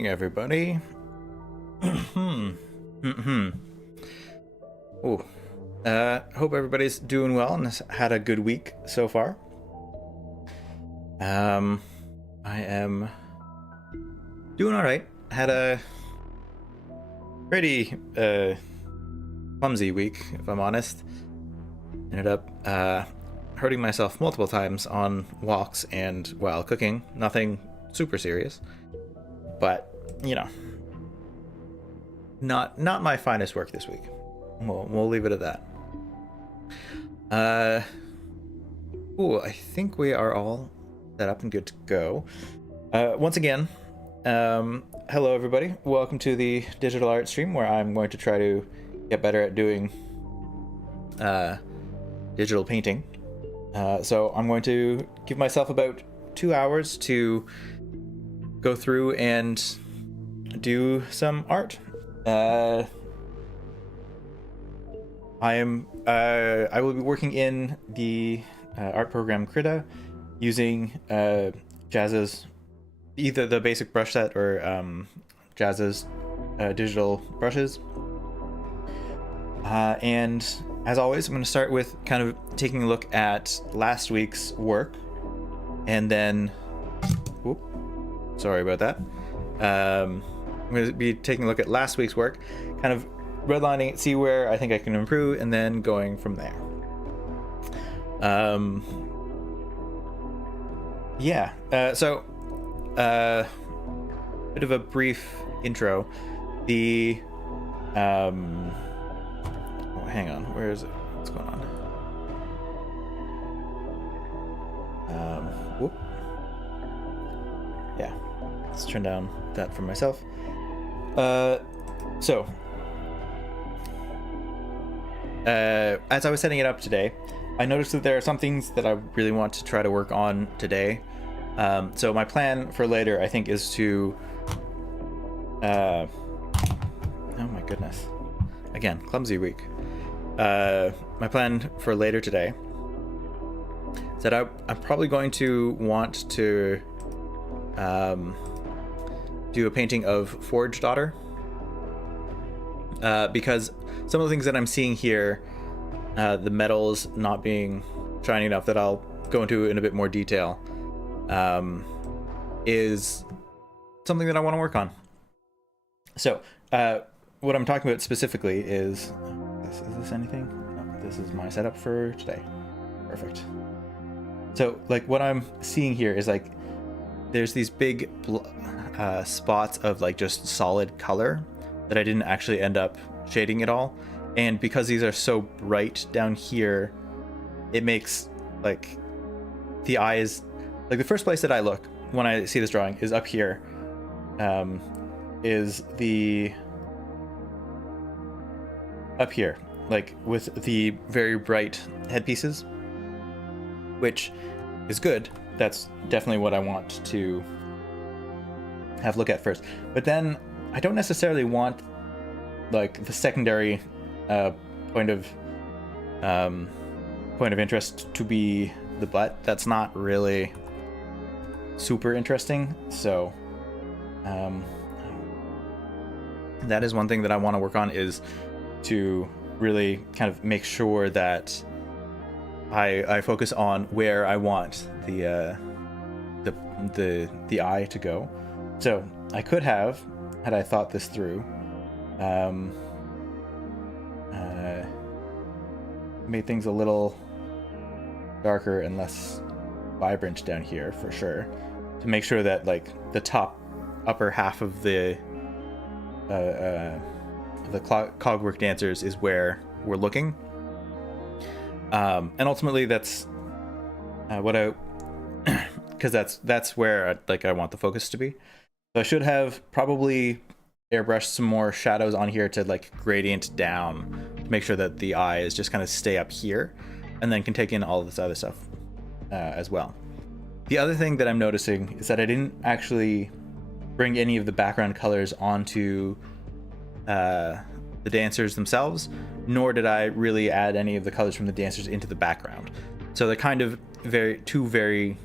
morning, everybody. Ooh. Hope everybody's doing well and has had a good week so far. I am doing all right. Had a pretty clumsy week, if I'm honest. Ended up hurting myself multiple times on walks and while cooking. Nothing super serious, but you know, not my finest work this week. We'll leave it at that. I think we are all set up and good to go. Once again, hello everybody. Welcome to the digital art stream, where I'm going to try to get better at doing digital painting. So I'm going to give myself about 2 hours to go through and do some art. I will be working in the art program Krita using Jazz's either the basic brush set or Jazz's digital brushes. And as always, I'm going to start with kind of taking a look at last week's work, and then sorry about that. I'm going to be taking a look at last week's work, kind of redlining it, see where I think I can improve, and then going from there. So bit of a brief intro. The hang on, where is it? What's going on? Yeah, let's turn down that for myself. As I was setting it up today, I noticed that there are some things that I really want to try to work on today. So my plan for later, I think, is to oh my goodness, again, clumsy week. My plan for later today is that I'm probably going to want to do a painting of Forged Otter, because some of the things that I'm seeing here, the metals not being shiny enough, that I'll go into in a bit more detail, is something that I want to work on. So what I'm talking about specifically is is this anything? No, this is my setup for today. Perfect. So like what I'm seeing here is like there's these big spots of like just solid color that I didn't actually end up shading at all, and because these are so bright down here, it makes like the eyes, like the first place that I look when I see this drawing is up here, is the up here, like with the very bright headpieces, which is good. That's definitely what I want to have a look at first. But then I don't necessarily want like the secondary point of interest to be the butt. That's not really super interesting. So that is one thing that I want to work on, is to really kind of make sure that I focus on where I want the eye to go. So I could have, had I thought this through, made things a little darker and less vibrant down here for sure, to make sure that like the upper half of the Cogwork Dancers is where we're looking. And ultimately that's what I because that's where I want the focus to be. So I should have probably airbrushed some more shadows on here to like gradient down to make sure that the eyes just kind of stay up here, and then can take in all of this other stuff as well. The other thing that I'm noticing is that I didn't actually bring any of the background colors onto the dancers themselves, nor did I really add any of the colors from the dancers into the background. So they're kind of two very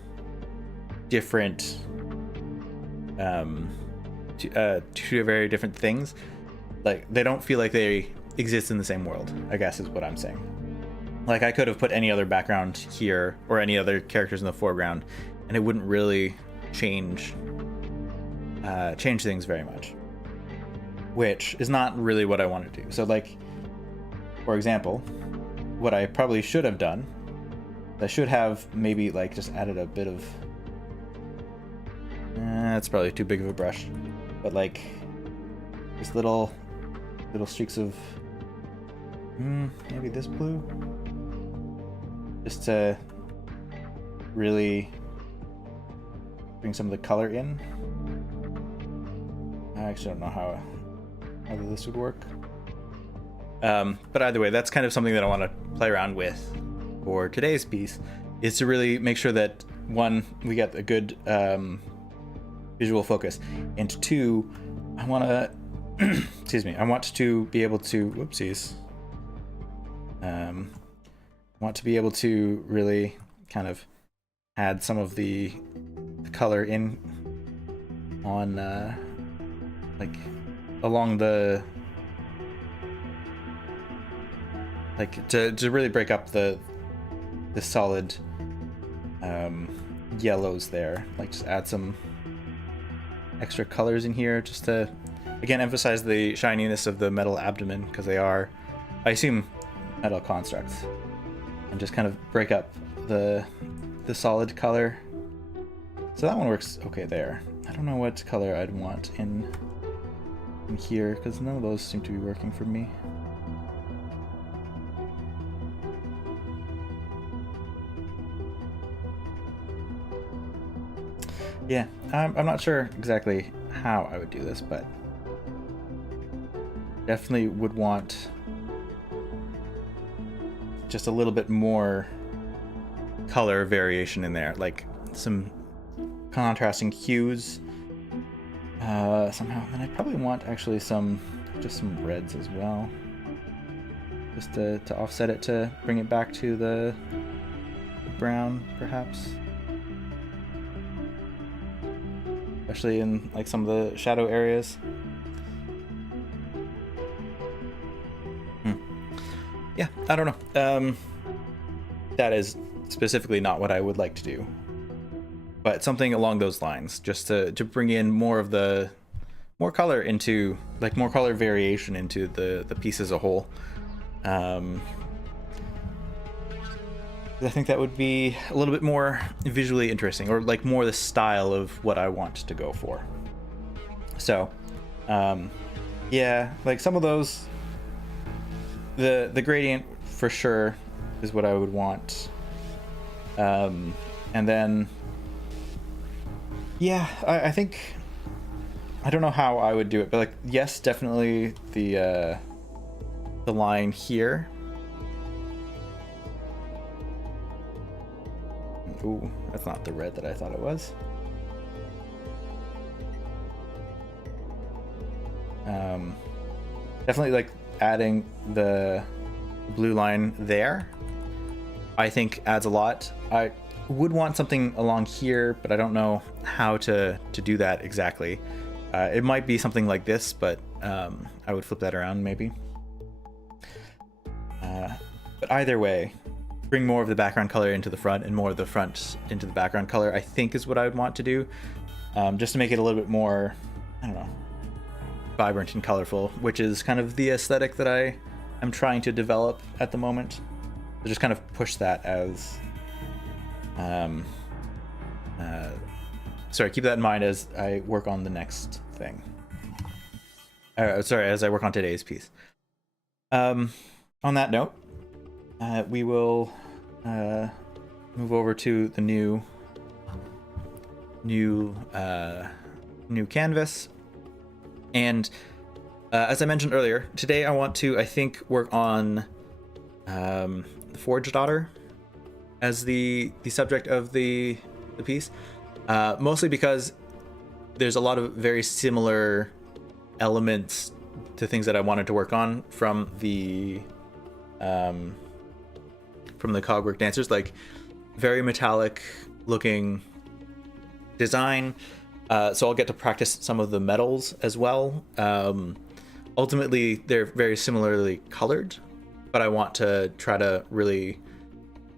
different two very different things. Like, they don't feel like they exist in the same world, I guess is what I'm saying. Like, I could have put any other background here or any other characters in the foreground, and it wouldn't really change things very much, which is not really what I want to do. So, like, for example, what I probably should have done, I should have maybe like just added a bit of that's probably too big of a brush, but like just little streaks of maybe this blue, just to really bring some of the color in. I actually don't know how this would work. But either way, that's kind of something that I want to play around with for today's piece, is to really make sure that, one, we get a good visual focus, and two, I want to excuse me, I want to be able to want to be able to really kind of add some of the color in on like along the, like to really break up the solid yellows there. Like, just add some extra colors in here, just to again emphasize the shininess of the metal abdomen, because they are, I assume, metal constructs, and just kind of break up the solid color. So that one works okay there. I don't know what color I'd want in here, because none of those seem to be working for me. Yeah, I'm not sure exactly how I would do this, but definitely would want just a little bit more color variation in there, like some contrasting hues somehow. And I probably want actually some reds as well, just to offset it, to bring it back to the brown, perhaps. Especially in like some of the shadow areas. Yeah, I don't know. That is specifically not what I would like to do, but something along those lines, just to bring in more color into, like, more color variation into the piece as a whole. I think that would be a little bit more visually interesting, or like more the style of what I want to go for. So, yeah, like some of those, the gradient for sure is what I would want. And then, yeah, I think, I don't know how I would do it, but like, yes, definitely the line here. Ooh, that's not the red that I thought it was. Definitely like adding the blue line there, I think adds a lot. I would want something along here, but I don't know how to do that exactly. It might be something like this, but I would flip that around maybe. But either way, bring more of the background color into the front and more of the front into the background color, I think is what I would want to do, just to make it a little bit more, I don't know, vibrant and colorful, which is kind of the aesthetic that I am trying to develop at the moment. So just kind of push that as sorry, keep that in mind as I work on the next thing. Sorry, as I work on today's piece. On that note, we will move over to the new canvas. And as I mentioned earlier, today I want to, I think, work on the Forge Daughter as the subject of the piece, mostly because there's a lot of very similar elements to things that I wanted to work on from the Cogwork Dancers, like very metallic looking design, So I'll get to practice some of the metals as well. Ultimately, they're very similarly colored, but I want to try to really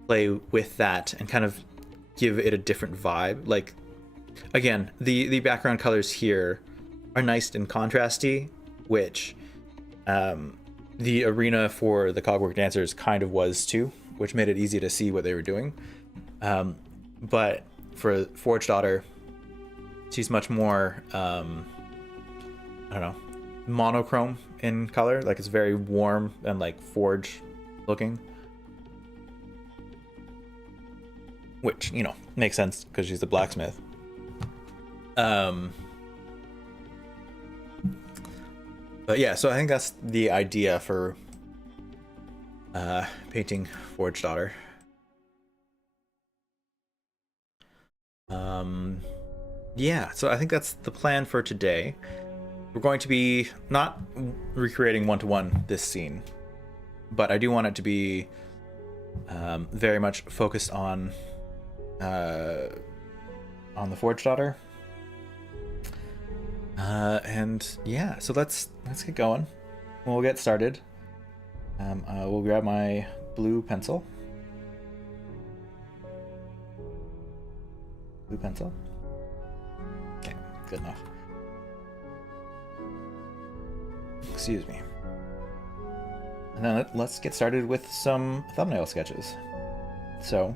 play with that and kind of give it a different vibe. Like, again, the background colors here are nice and contrasty, which the arena for the Cogwork Dancers kind of was too, which made it easy to see what they were doing. But for Forge Daughter, she's much more, I don't know, monochrome in color. Like, it's very warm and like forge looking, which, you know, makes sense because she's a blacksmith. But yeah, so I think that's the idea for painting Forge Daughter. Yeah, so I think that's the plan for today. We're going to be not recreating one-to-one this scene, but I do want it to be very much focused on the Forge Daughter. And yeah, so let's get going. We'll get started. We'll grab my blue pencil. Blue pencil. Okay, good enough. Excuse me. And then let's get started with some thumbnail sketches. So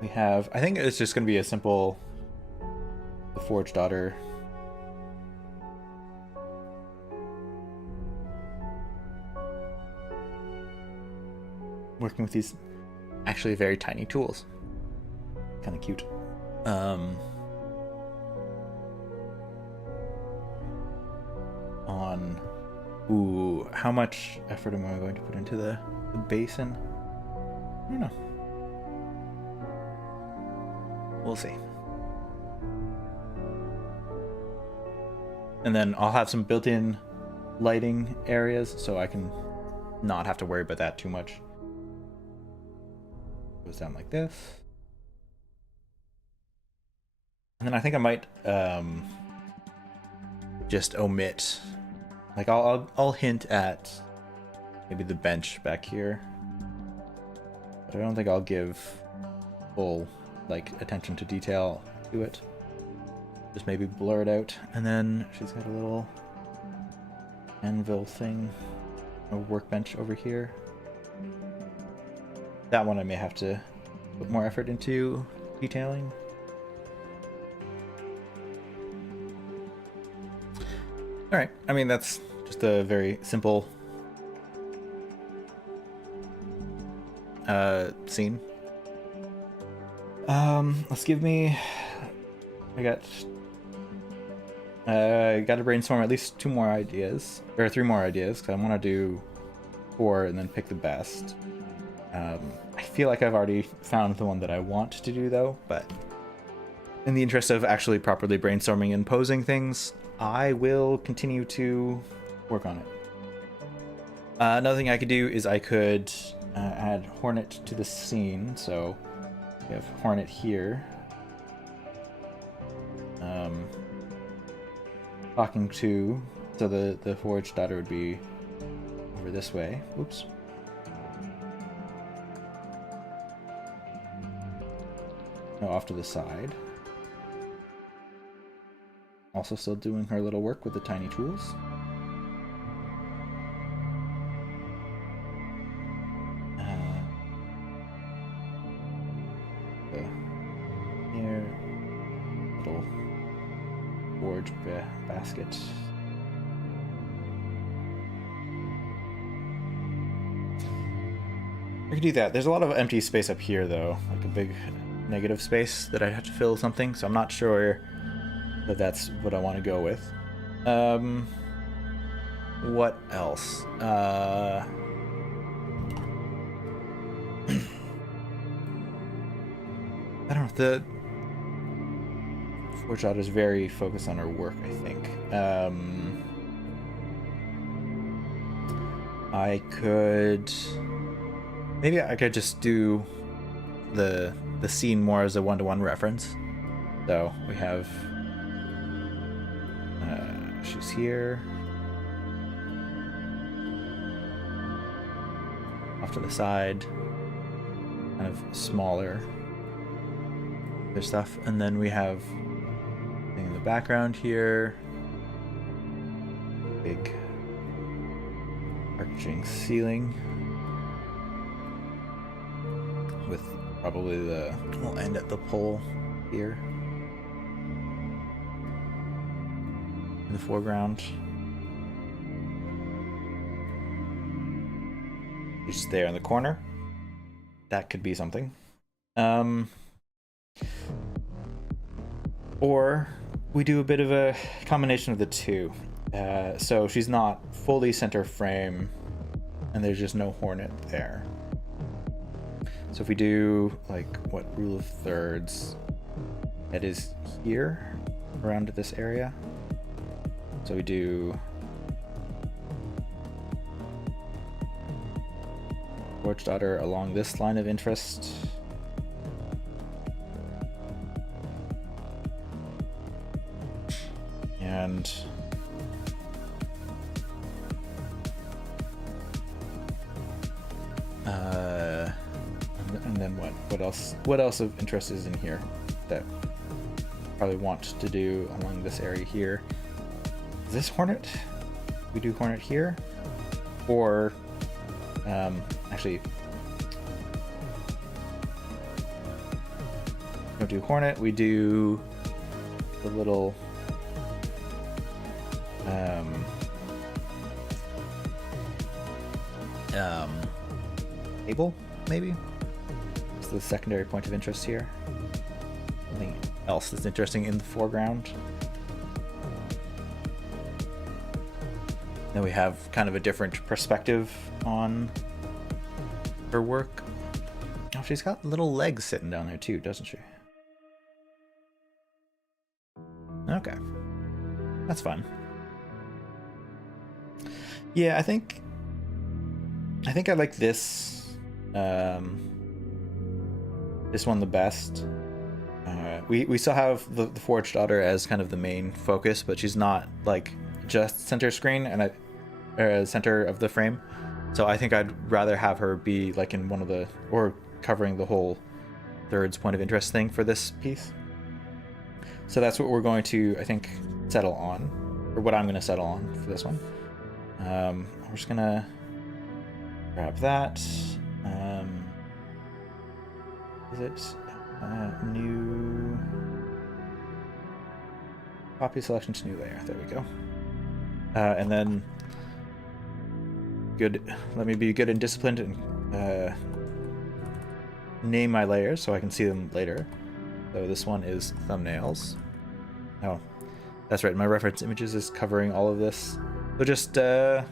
we have, I think it's just going to be a simple the Forge Daughter working with these actually very tiny tools. Kind of cute. Ooh, how much effort am I going to put into the basin? I don't know. We'll see. And then I'll have some built-in lighting areas so I can not have to worry about that too much. Goes down like this. And then I think I might just omit, like I'll hint at maybe the bench back here, but I don't think I'll give full like attention to detail to it. Just maybe blur it out. And then she's got a little anvil thing, a workbench over here. That one I may have to put more effort into detailing. All right, I mean, that's just a very simple scene. Let's give me, I got to brainstorm at least 2 more ideas, or 3 more ideas, because I want to do 4 and then pick the best. I feel like I've already found the one that I want to do, though, but in the interest of actually properly brainstorming and posing things, I will continue to work on it. Another thing I could do is I could add Hornet to the scene, so we have Hornet here. Talking to, so the Forge Daughter would be over this way. Oops. No, off to the side. Also still doing her little work with the tiny tools. Here, little forge basket. I could do that. There's a lot of empty space up here, though, like a big negative space that I'd have to fill something, so I'm not sure that that's what I want to go with. What else? I don't know. The Forge Daughter is very focused on her work, I think. Maybe I could just do the scene more as a one-to-one reference. So we have, she's here. Off to the side, kind of smaller their stuff. And then we have thing in the background here. Big arching ceiling with probably the, we'll end at the pole here in the foreground. Just there in the corner. That could be something. Or we do a bit of a combination of the two. So she's not fully center frame and there's just no hornet there. So if we do like what rule of thirds, it is here around this area. So we do Torch Daughter along this line of interest. And then what else of interest is in here that probably want to do along this area here? Is this hornet? We do hornet here, or actually we don't do hornet, we do the little table, maybe? It's the secondary point of interest here. Something else that's interesting in the foreground. Then we have kind of a different perspective on her work. Oh, she's got little legs sitting down there too, doesn't she? Okay. That's fun. Yeah, I think I like this this one the best. We still have the Forged Daughter as kind of the main focus, but she's not like just center screen and center of the frame. So I think I'd rather have her be like in one of the, or covering the whole thirds point of interest thing for this piece. So that's what we're going to, I think, settle on, or what I'm going to settle on for this one. We're just gonna grab that. Is it new? Copy selection to new layer. There we go. And then good. Let me be good and disciplined and name my layers so I can see them later. So this one is thumbnails. Oh, that's right. My reference images is covering all of this. So just trust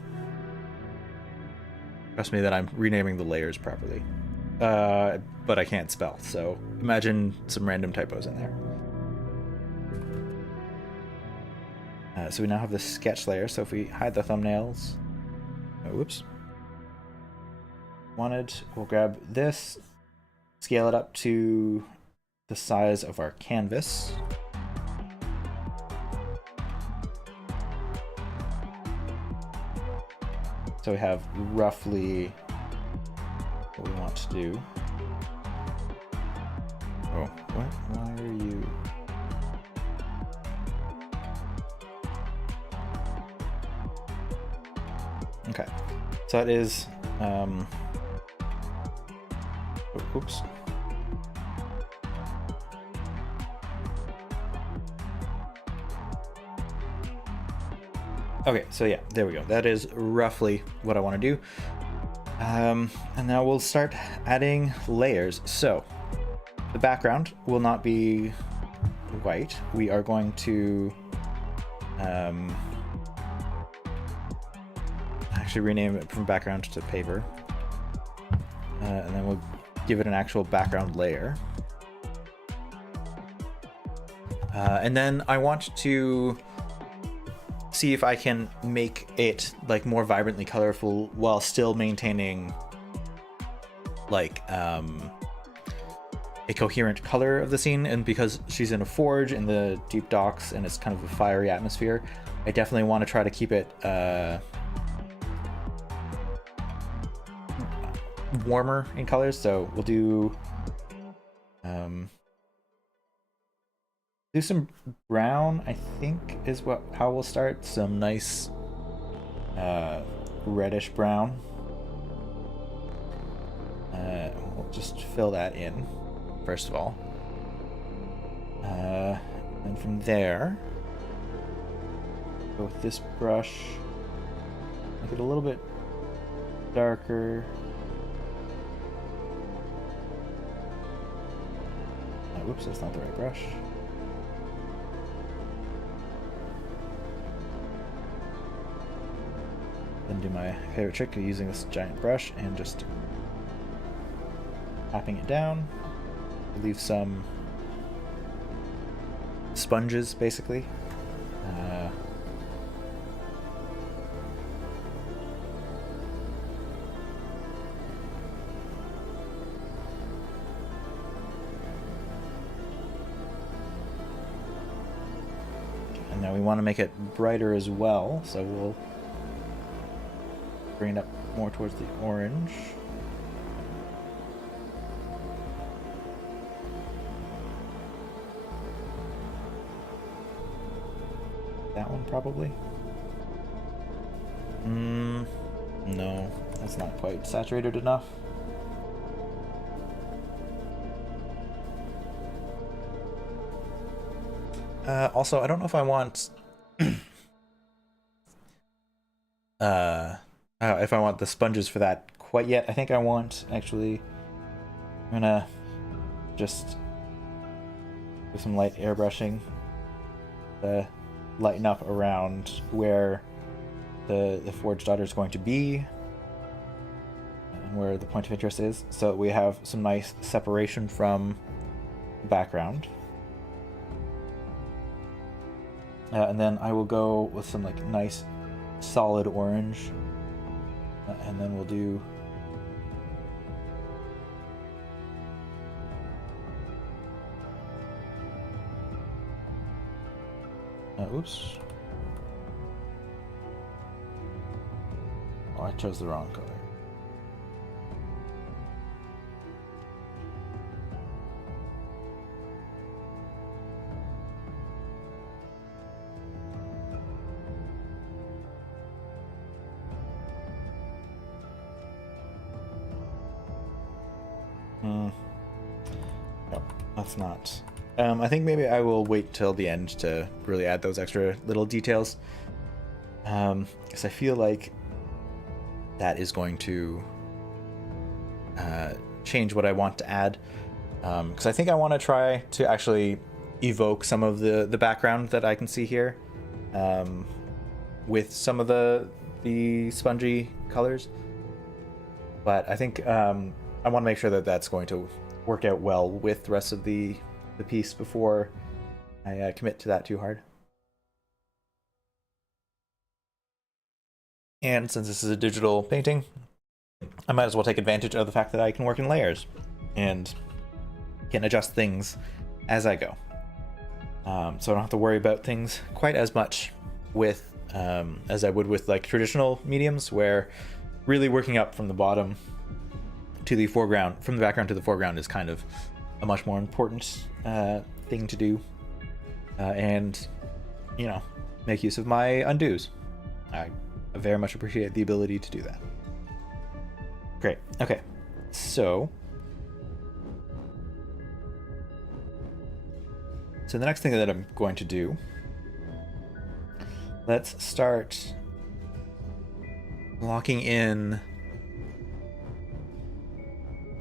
me that I'm renaming the layers properly. But I can't spell, so imagine some random typos in there. So we now have the sketch layer. So if we hide the thumbnails, oh, whoops. We'll grab this, scale it up to the size of our canvas. So we have roughly what we want to do. Oh, what? Why are you? Okay, so that is oops. Okay, so yeah, there we go. That is roughly what I want to do. And now we'll start adding layers. So the background will not be white. We are going to actually rename it from background to paper. And then we'll give it an actual background layer. And then I want to see if I can make it like more vibrantly colorful while still maintaining like a coherent color of the scene, and because she's in a forge in the deep docks and it's kind of a fiery atmosphere, I definitely want to try to keep it warmer in colors. So we'll do some brown, I think is how we'll start. Some nice reddish brown. We'll just fill that in first of all. And from there, go with this brush, make it a little bit darker. Whoops, that's not the right brush. Then do my favorite trick of using this giant brush and just tapping it down. Leave some sponges, basically. And now we want to make it brighter as well, so we'll bring it up more towards the orange. That one probably. No, that's not quite saturated enough. Also, I don't know if I want if I want the sponges for that quite yet. I think I want, actually, I'm gonna just do some light airbrushing to lighten up around where the Forge Daughter is going to be and where the point of interest is, so we have some nice separation from the background. And then I will go with some like nice solid orange, and then we'll do oops. Oh, I chose the wrong color. No, that's not. I think maybe I will wait till the end to really add those extra little details. Because I feel like that is going to change what I want to add. Because I think I want to try to actually evoke some of the background that I can see here with some of the spongy colors. But I think I want to make sure that that's going to work out well with the rest of the piece before I commit to that too hard. And since this is a digital painting, I might as well take advantage of the fact that I can work in layers and can adjust things as I go. So I don't have to worry about things quite as much with as I would with like traditional mediums, where really working up from the bottom to the foreground, from the background to the foreground, is kind of a much more important thing to do, and you know, make use of my undos. I very much appreciate the ability to do that. Great. Okay, so the next thing that I'm going to do, let's start locking in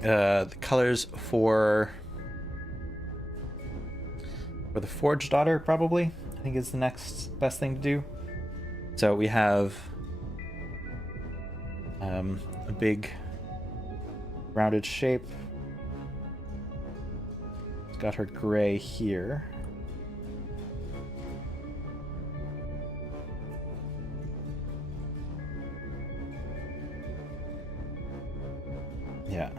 the colors for the Forge Daughter, probably, I think is the next best thing to do. So we have a big rounded shape. It's got her gray here. Yeah.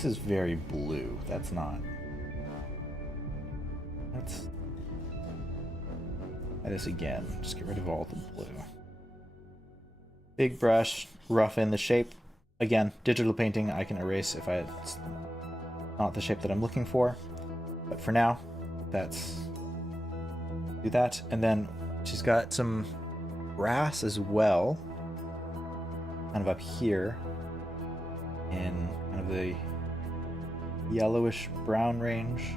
This is very blue. That's not. Let's try this again. Just get rid of all the blue. Big brush, rough in the shape. Again, digital painting I can erase if it's not the shape that I'm looking for. But for now, do that. And then she's got some brass as well, kind of up here in kind of the yellowish brown range.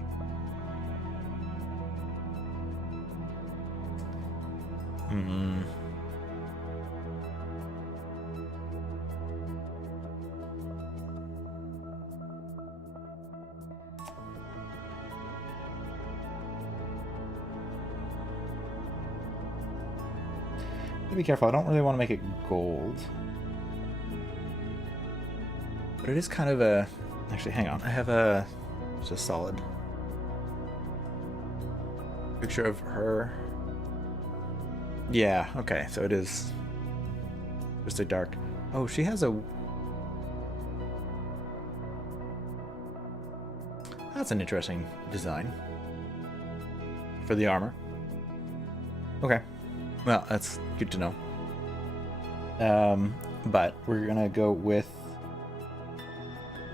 Be careful, I don't really want to make it gold. But it is kind of a... Actually, hang on. I have just a solid picture of her. Yeah, okay, so it is just a dark... Oh, she has a... That's an interesting design for the armor. Okay. Well, that's good to know. But we're gonna go with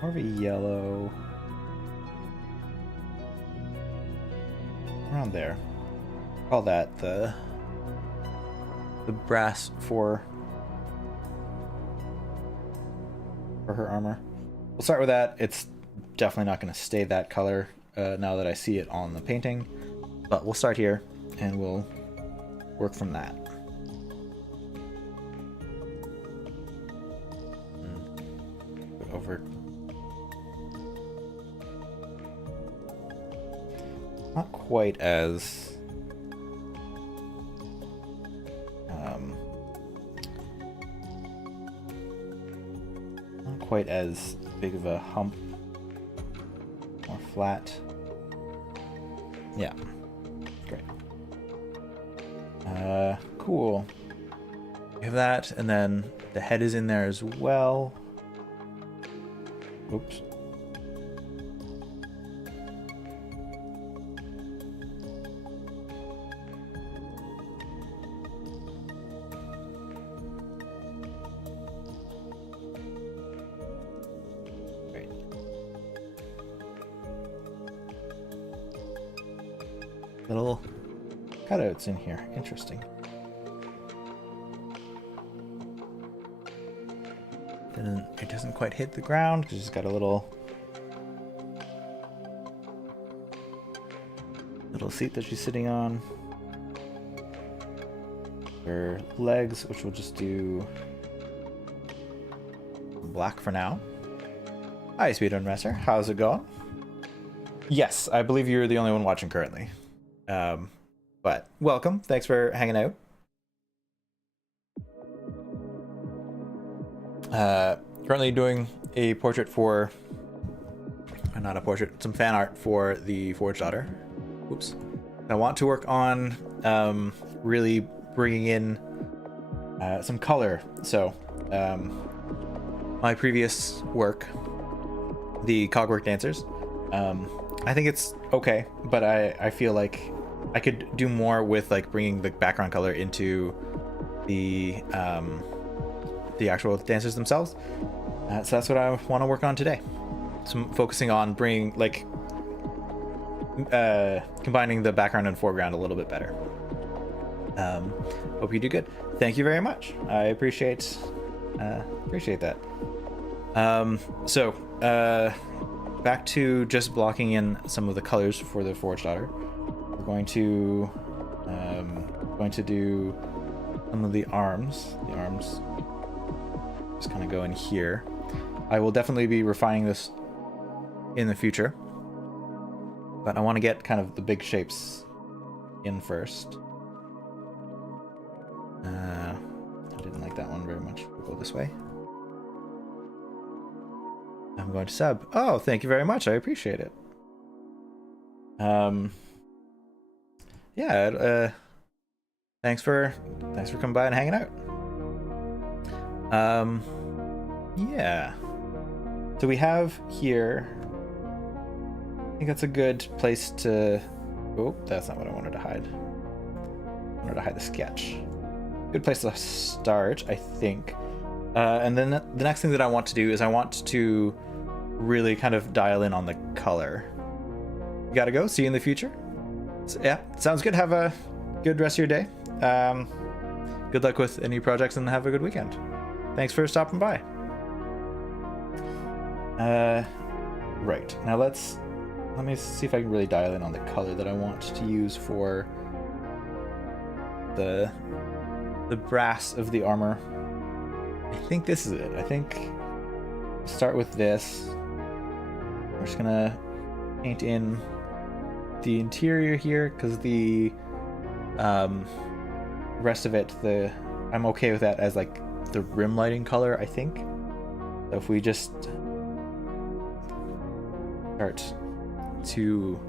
more of a yellow around there. Call that the brass for her armor. We'll start with that. It's definitely not going to stay that color now that I see it on the painting, but we'll start here and we'll work from that. Over. Not quite as not quite as big of a hump. More flat. Yeah. Great. Cool. We have that, and then the head is in there as well. Oops. Great. Little cutouts in here. Interesting. Then it doesn't quite hit the ground because it's got a little seat that she's sitting on. Her legs, which we'll just do black for now. Hi, Speedrun Master. How's it going? Yes, I believe you're the only one watching currently. But welcome. Thanks for hanging out. Currently doing a portrait for, not a portrait, some fan art for the Forged Daughter. Oops. I want to work on really bringing in some color. So my previous work, the Cogwork Dancers, I think it's okay, but I feel like I could do more with like bringing the background color into the actual dancers themselves. So that's what I want to work on today. So I'm focusing on bringing like combining the background and foreground a little bit better. Hope you do good. Thank you very much. I appreciate that. So back to just blocking in some of the colors for the Forged Daughter. We're going to do some of the arms. The arms just kind of go in here. I will definitely be refining this in the future, but I want to get kind of the big shapes in first. I didn't like that one very much. We'll go this way. I'm going to sub. Oh, thank you very much. I appreciate it. Yeah. Thanks for coming by and hanging out. Yeah. So we have here, I think that's a good place to, oh, that's not what I wanted to hide. I wanted to hide the sketch. Good place to start, I think. And then the next thing that I want to do is I want to really kind of dial in on the color. You gotta go, see you in the future. So, yeah, sounds good. Have a good rest of your day. Good luck with any projects and have a good weekend. Thanks for stopping by. Right, now let me see if I can really dial in on the color that I want to use for the brass of the armor. I think this is it. I think I'll start with this. We're just gonna paint in the interior here because the rest of it, I'm okay with that as like the rim lighting color, I think. So if we just start to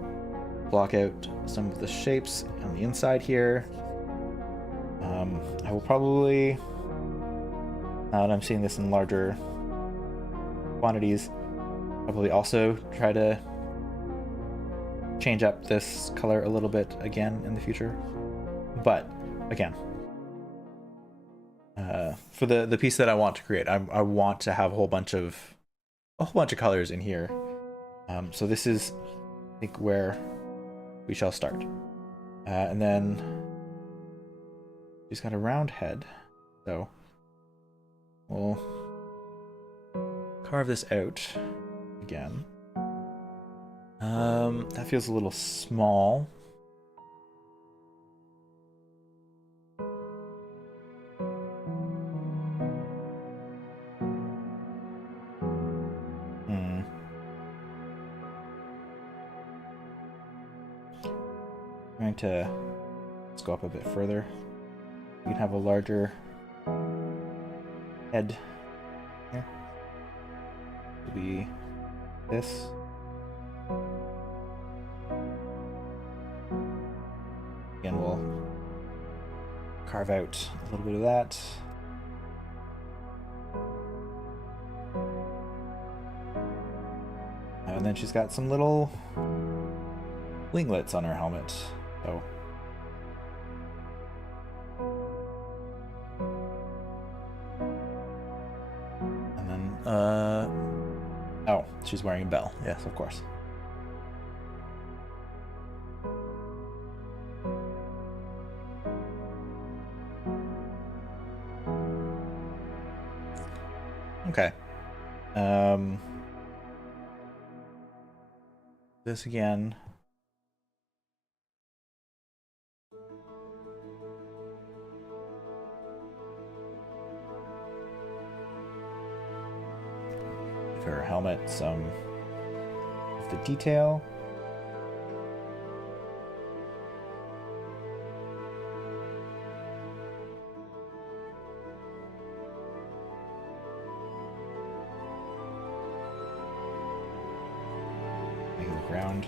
block out some of the shapes on the inside here. I will probably, now that I'm seeing this in larger quantities, probably also try to change up this color a little bit again in the future. But again, for the piece that I want to create, I want to have a whole bunch of colors in here. So this is, I think, where we shall start. And then she's got a round head, so we'll carve this out again. That feels a little small. Trying to, let's go up a bit further. We can have a larger head here. It'll be this. Again, we'll carve out a little bit of that. And then she's got some little winglets on her helmet. So and then oh, she's wearing a bell. Yes, of course. Okay. This again. Her helmet, some of the detail. Maybe the ground.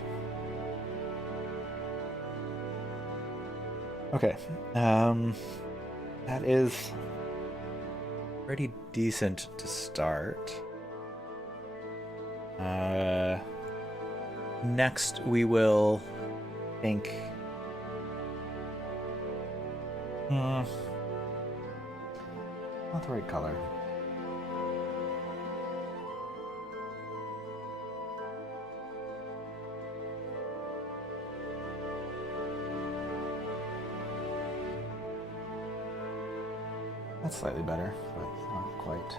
Okay, that is pretty decent to start. Next we will think not the right color. That's slightly better, but not quite.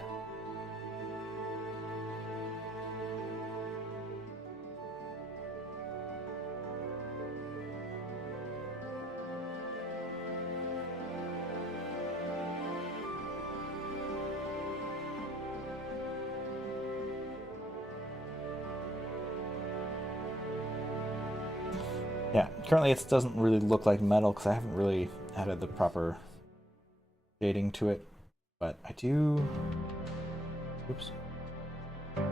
Yeah, currently it doesn't really look like metal because I haven't really added the proper shading to it, but I do. Oops. I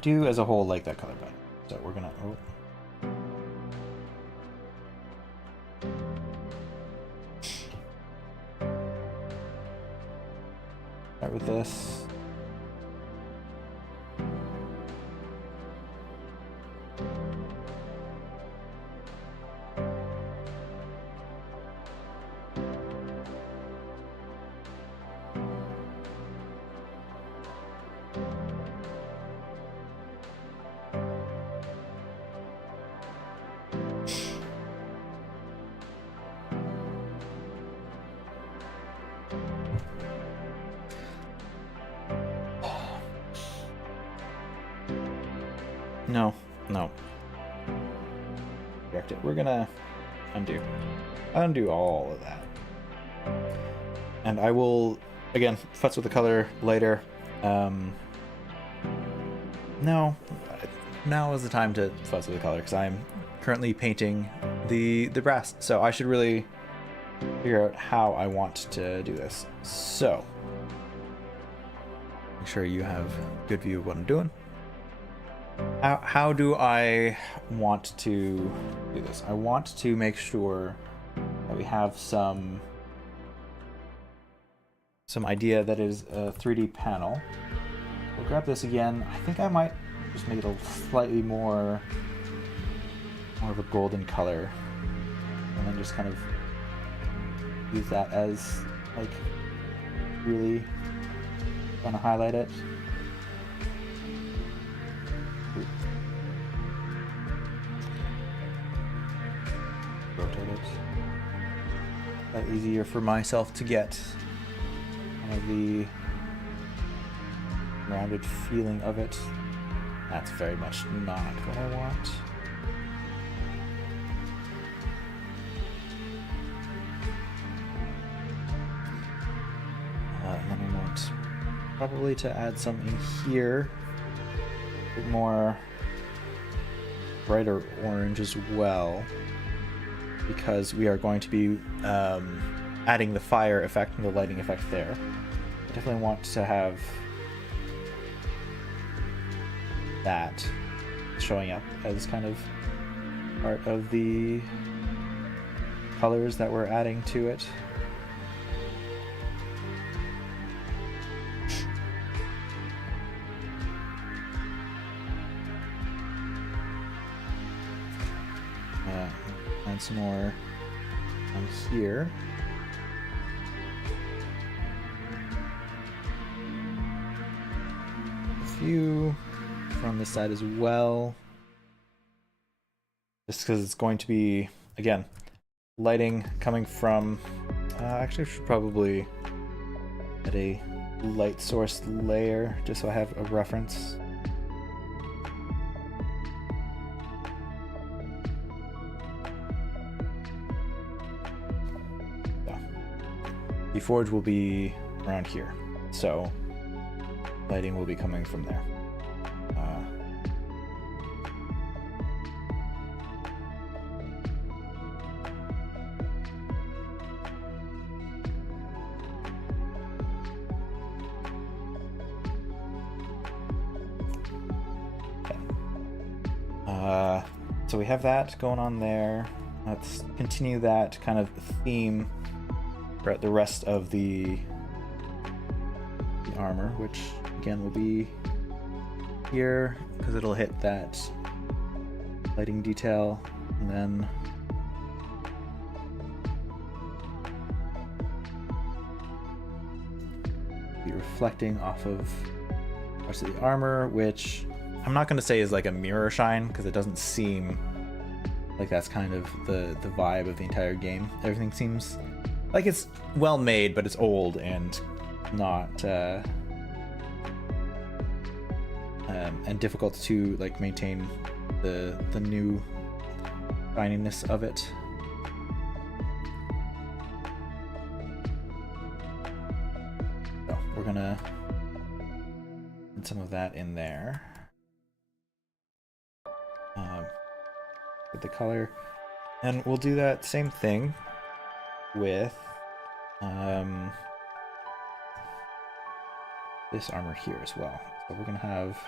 do as a whole like that color better. So we're gonna. Oh. Start with this. No, no. Correct it. We're gonna undo all of that. And I will, again, futz with the color later. No, now is the time to futz with the color, because I'm currently painting the brass. So I should really figure out how I want to do this. So, make sure you have a good view of what I'm doing. How do I want to do this? I want to make sure that we have some idea that is a 3D panel. We'll grab this again. I think I might just make it a slightly more of a golden color, and then just kind of use that as like really want to highlight it. Rotate it. That easier for myself to get kind of the rounded feeling of it. That's very much not what I want. And then I want probably to add some in here, a bit more brighter orange as well, because we are going to be adding the fire effect and the lighting effect there. I definitely want to have that showing up as kind of part of the colors that we're adding to it. And some more on here. A few from this side as well, just because it's going to be, again, lighting coming from actually I should probably add a light source layer just so I have a reference. So, the forge will be around here, so lighting will be coming from there. So we have that going on there. Let's continue that kind of theme throughout the rest of the armor, which again will be here because it'll hit that lighting detail, and then be reflecting off of parts of the armor, which I'm not going to say is like a mirror shine, because it doesn't seem like that's kind of the vibe of the entire game. Everything seems like it's well made, but it's old and not and difficult to like maintain the new shininess of it. So we're gonna put some of that in there. With the color, and we'll do that same thing with this armor here as well. So we're gonna have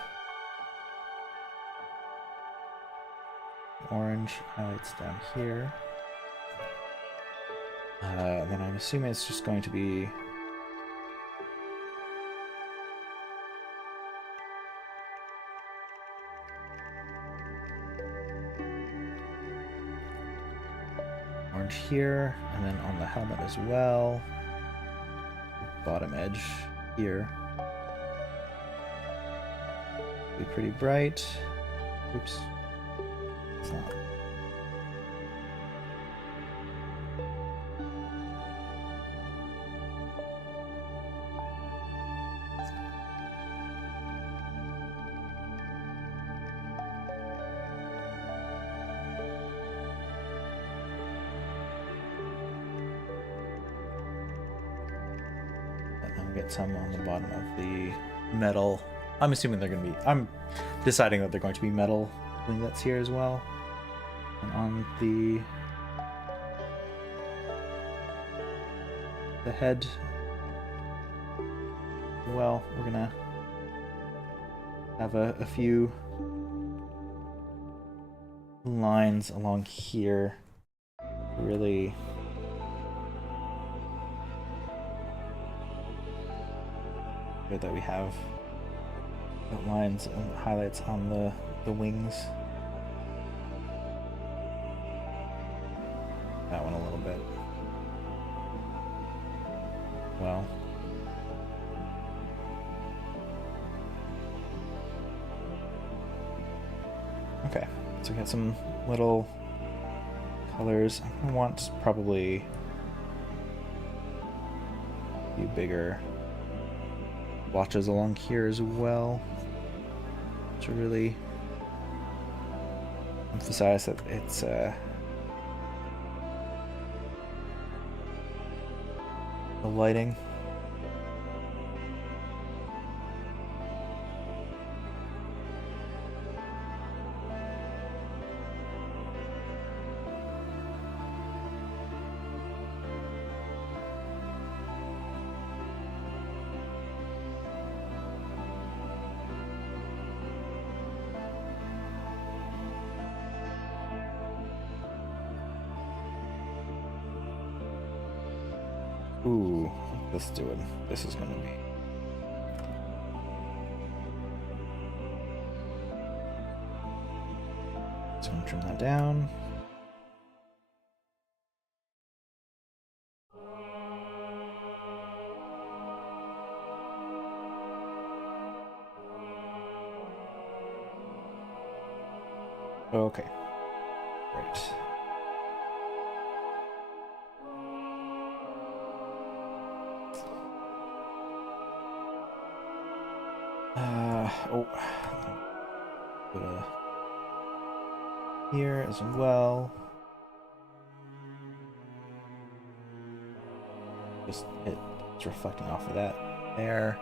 orange highlights down here, and then I'm assuming it's just going to be orange here, and then on the helmet as well, bottom edge here, be pretty bright. Oops, it's not. Get some on the bottom of the metal. I'm assuming they're going to be... I'm deciding that they're going to be metal winglets here as well. And on the head, well, we're going to have a few lines along here. Really good that we have lines and highlights on the wings. That one a little bit. Well. Okay, so we got some little colors. I want probably a few bigger blotches along here as well to really emphasize that it's the lighting. Ooh, let's do it. This is gonna be... Just gonna trim that down. Okay. Great. Oh, put a here as well. Just it's reflecting off of that there.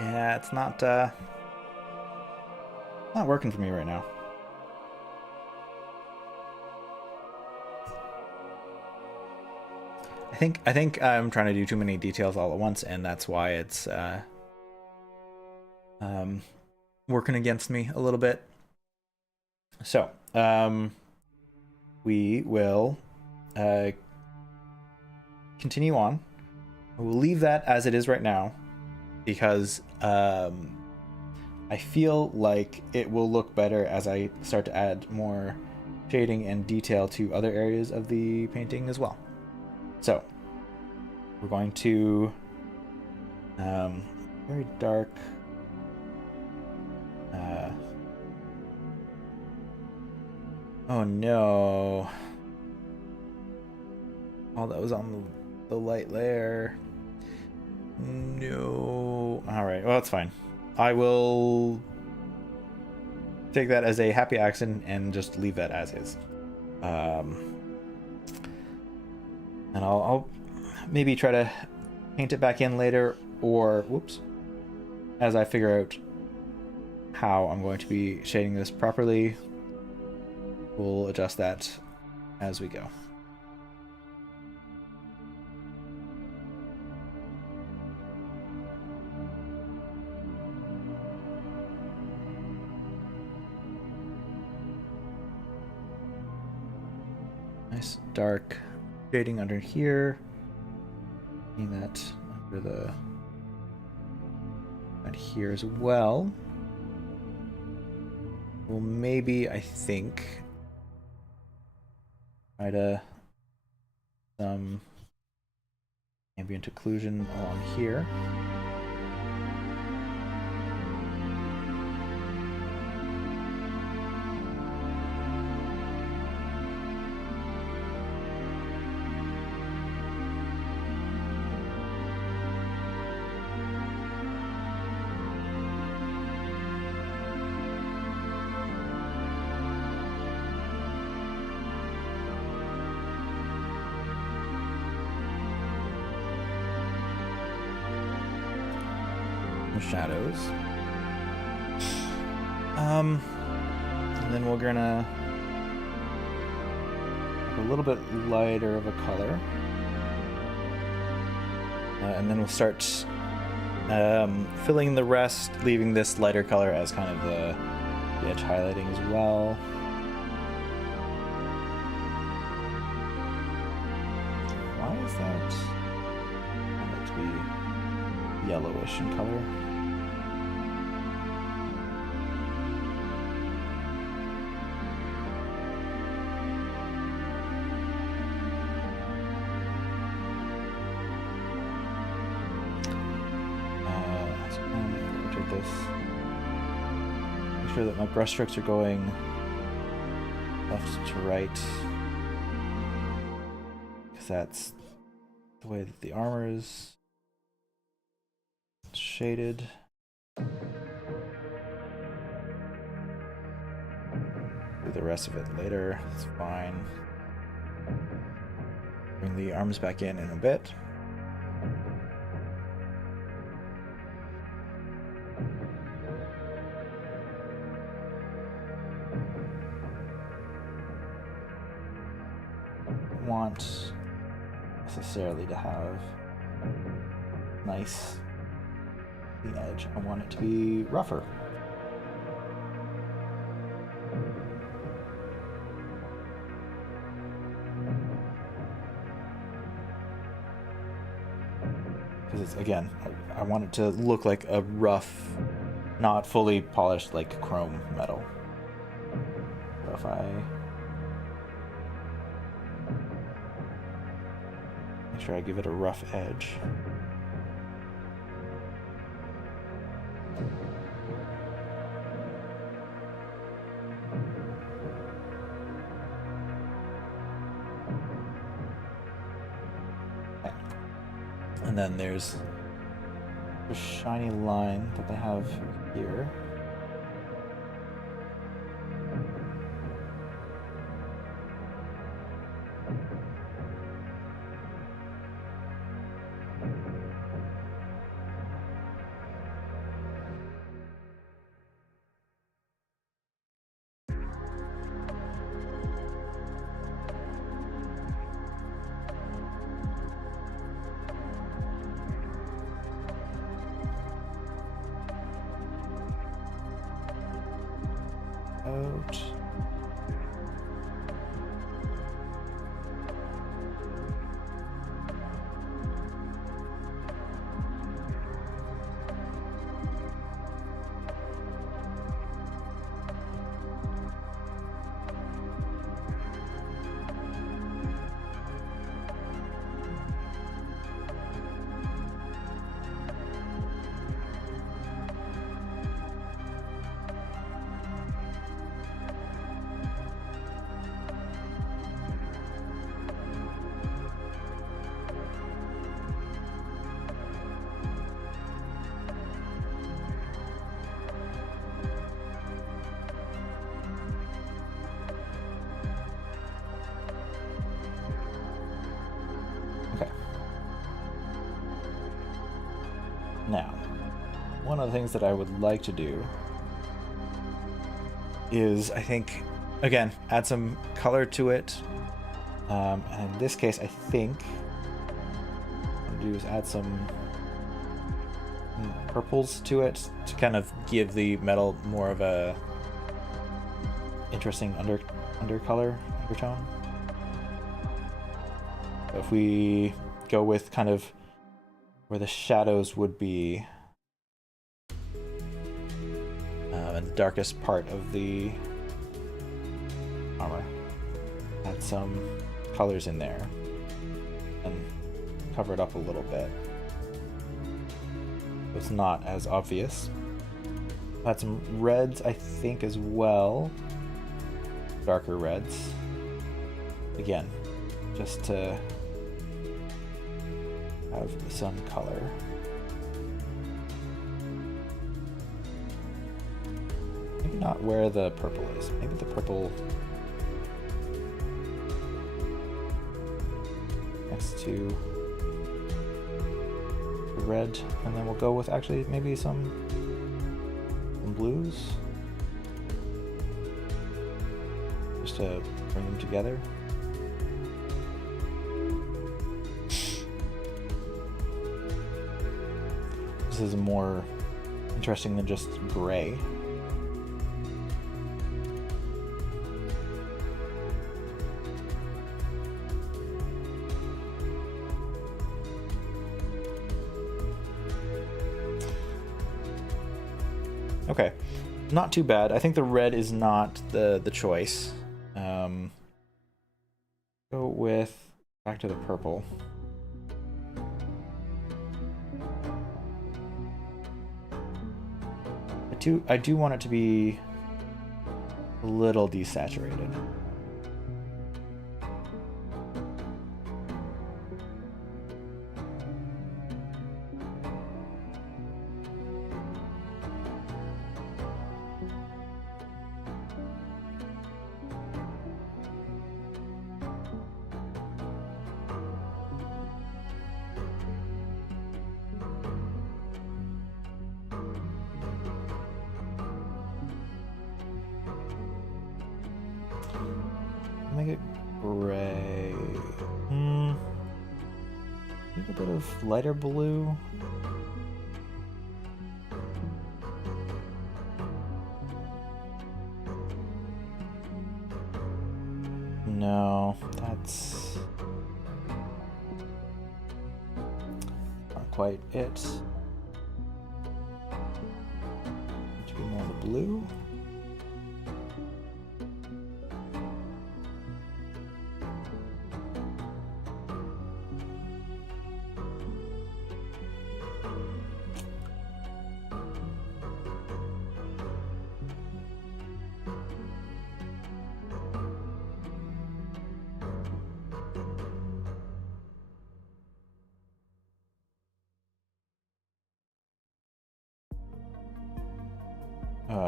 Yeah, it's not working for me right now. I think I'm trying to do too many details all at once, and that's why it's working against me a little bit. So, we will continue on. We'll leave that as it is right now, because I feel like it will look better as I start to add more shading and detail to other areas of the painting as well. So we're going to very dark oh no, all that was on the light layer. No. All right, well, that's fine. I will take that as a happy accident and just leave that as is. And I'll maybe try to paint it back in later, or whoops, as I figure out how I'm going to be shading this properly. We'll adjust that as we go. Nice dark shading under here. Seeing that under the right here as well. Well, maybe, I think, try to some ambient occlusion along here. Shadows. And then we're gonna have a little bit lighter of a color. And then we'll start filling the rest, leaving this lighter color as kind of the edge highlighting as well. Why is that? I want it to be yellowish in color. Make sure that my brush strokes are going left to right, because that's the way that the armor is shaded. Do the rest of it later, it's fine. Bring the arms back in a bit. Want necessarily to have nice clean edge. I want it to be rougher. Because it's, again, I want it to look like a rough, not fully polished like chrome metal. So if I make sure I give it a rough edge. Okay. And then there's a shiny line that they have here. Out. Now, one of the things that I would like to do is, I think, again, add some color to it. And in this case, I think what I'm gonna do is add some purples to it to kind of give the metal more of a interesting undercolor, undertone. So if we go with kind of where the shadows would be, and darkest part of the armor. Add some colors in there and cover it up a little bit. It's not as obvious. Add some reds, I think, as well. Darker reds. Again, just to have some color. Maybe not where the purple is. Maybe the purple next to the red, and then we'll go with actually maybe some blues, just to bring them together. This is more interesting than just gray. Okay, not too bad. I think the red is not the choice. Go with back to the purple. I do want it to be a little desaturated. Make it gray. Maybe a bit of lighter blue. No, that's not quite it. Need to be more the blue.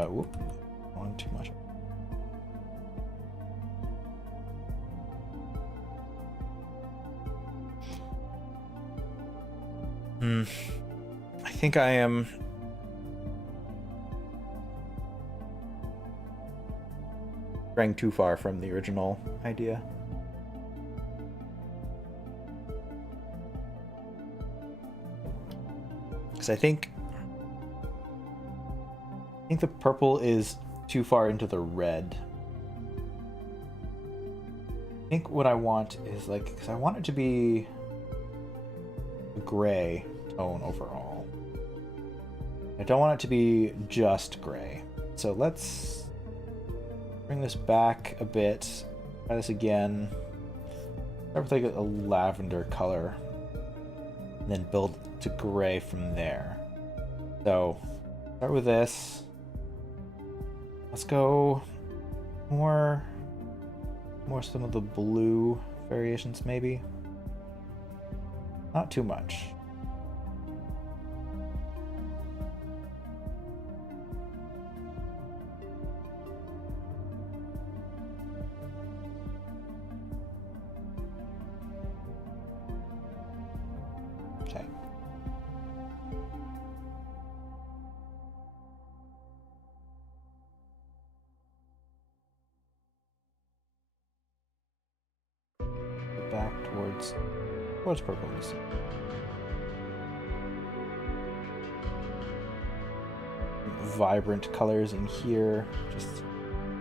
Whoop, on too much. I think I am straying too far from the original idea. Because I think the purple is too far into the red. I think what I want is like, because I want it to be a gray tone overall. I don't want it to be just gray. So let's bring this back a bit. Try this again. Start with like a lavender color, and then build to gray from there. So start with this. Let's go more some of the blue variations, maybe. Not too much. Okay. Back towards purple. Vibrant colors in here, just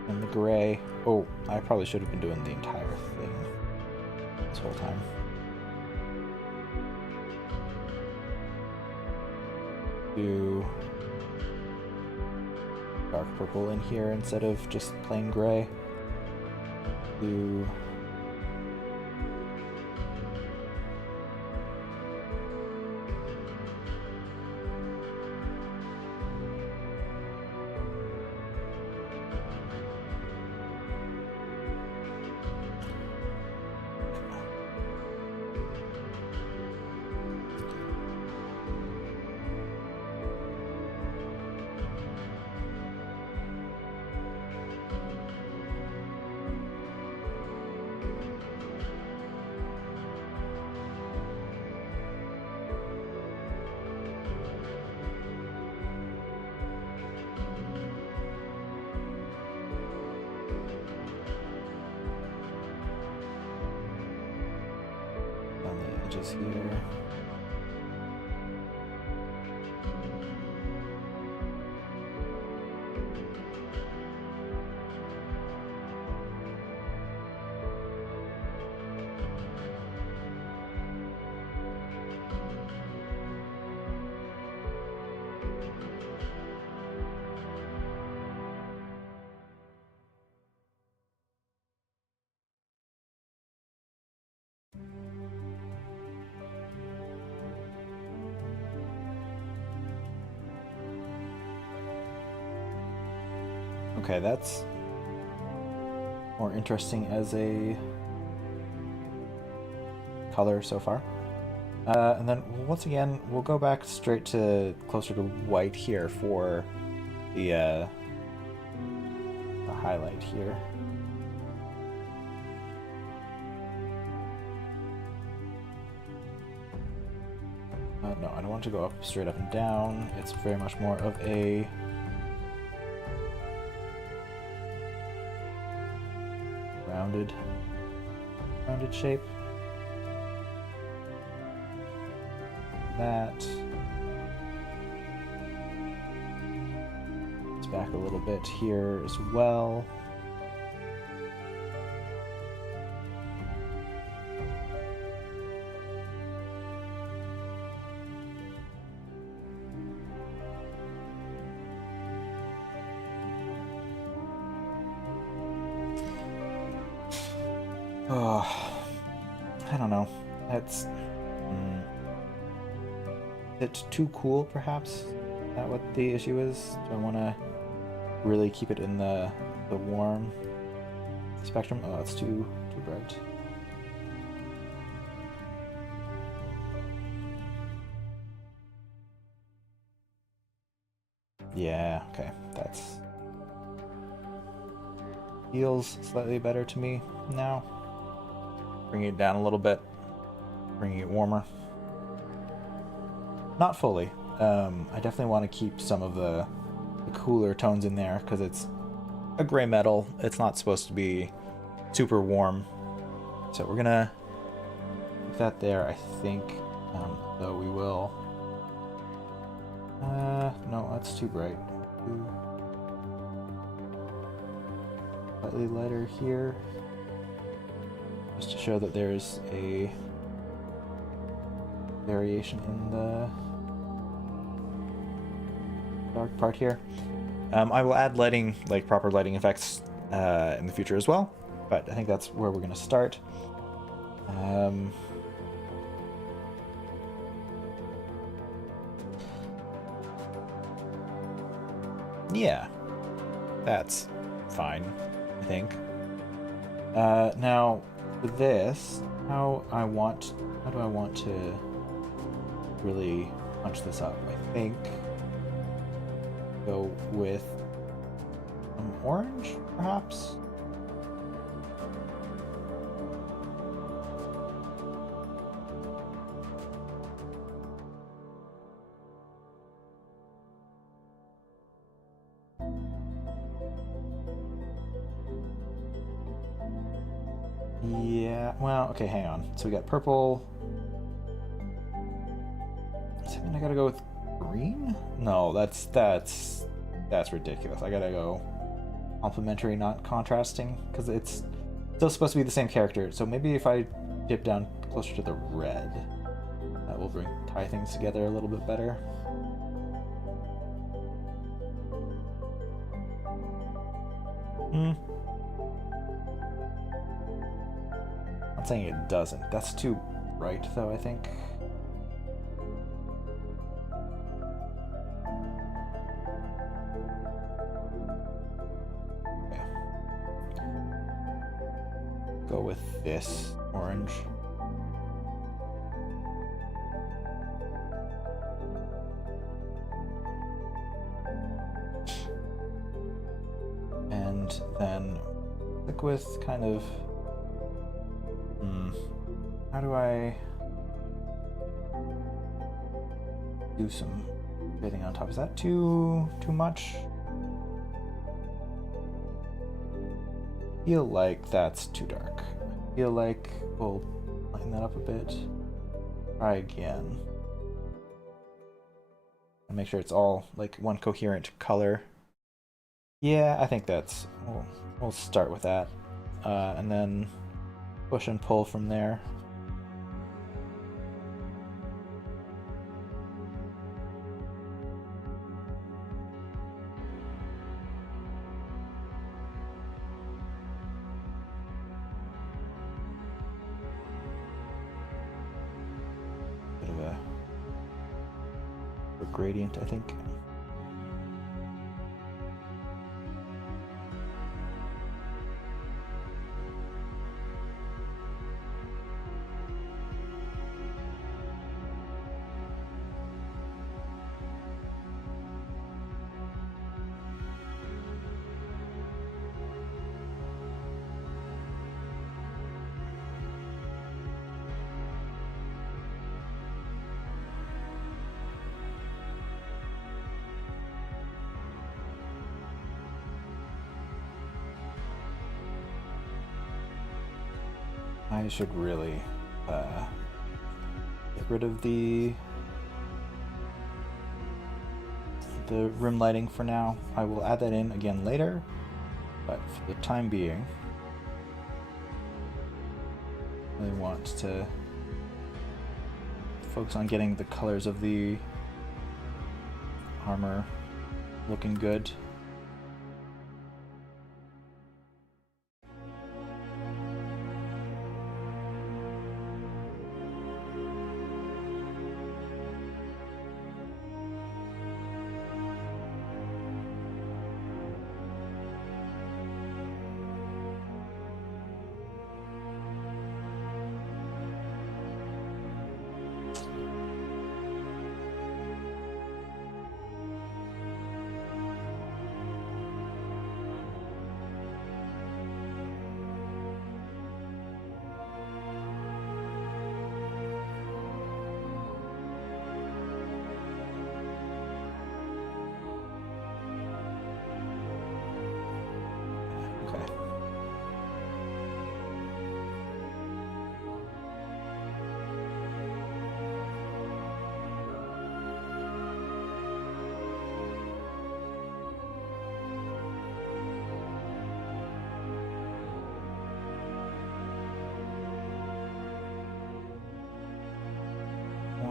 in the gray. Oh, I probably should have been doing the entire thing this whole time. dark purple in here instead of just plain gray. Blue. Edges here. Okay, that's more interesting as a color so far. And then once again, we'll go back straight to closer to white here for the highlight here. No, I don't want to go up straight up and down. It's very much more of a rounded shape. That. It's back a little bit here as well. Oh, I don't know. That's it's too cool, perhaps. Is that what the issue is? Do I want to really keep it in the warm spectrum? Oh, it's too bright. Yeah, okay, that's feels slightly better to me now. Bringing it down a little bit, bringing it warmer. Not fully. I definitely want to keep some of the cooler tones in there because it's a gray metal. It's not supposed to be super warm. So we're gonna keep that there, I think. Though we will. No, that's too bright. Slightly lighter here. Just to show that there's a variation in the dark part here. I will add lighting, like proper lighting effects in the future as well, but I think that's where we're going to start. Yeah, that's fine, I think. Now, with this, how do I want to really punch this up? I think go with some orange, perhaps? Yeah, well, okay, hang on. So we got purple. Does that mean I gotta go with green? No, that's ridiculous. I gotta go complementary, not contrasting, because it's still supposed to be the same character. So maybe if I dip down closer to the red, that will tie things together a little bit better. Not saying it doesn't. That's too bright, though, I think. Okay. Go with this orange. And then stick with kind of how do I do some fading on top? Is that too much? I feel like that's too dark. I feel like we'll lighten that up a bit. Try again. And make sure it's all like one coherent color. Yeah, I think that's we'll start with that. And then push and pull from there. Bit of a gradient, I think. I should really get rid of the rim lighting for now. I will add that in again later, but for the time being, I really want to focus on getting the colors of the armor looking good.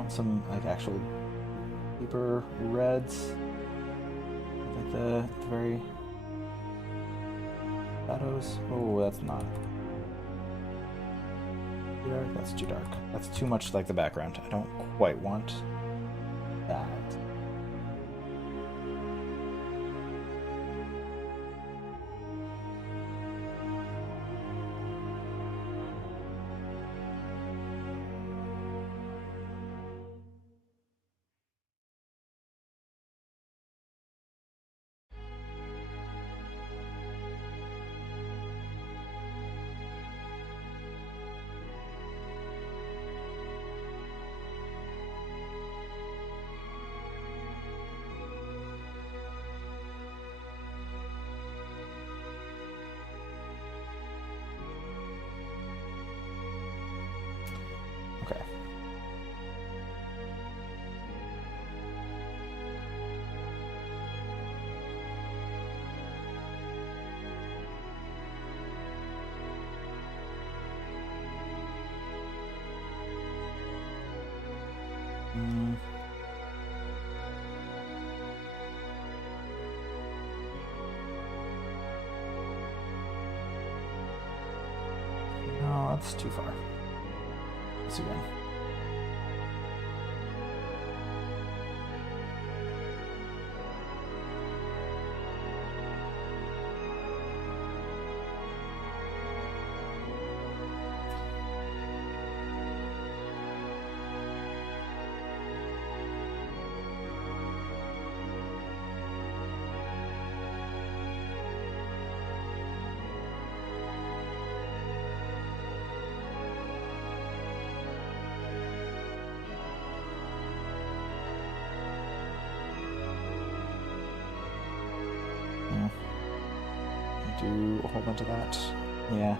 Some like actual deeper reds, like the very shadows. Oh, that's not too dark. That's too dark. That's too much like the background. I don't quite want that. Okay. That's too far. Let's see again. Do a whole bunch of that. Yeah.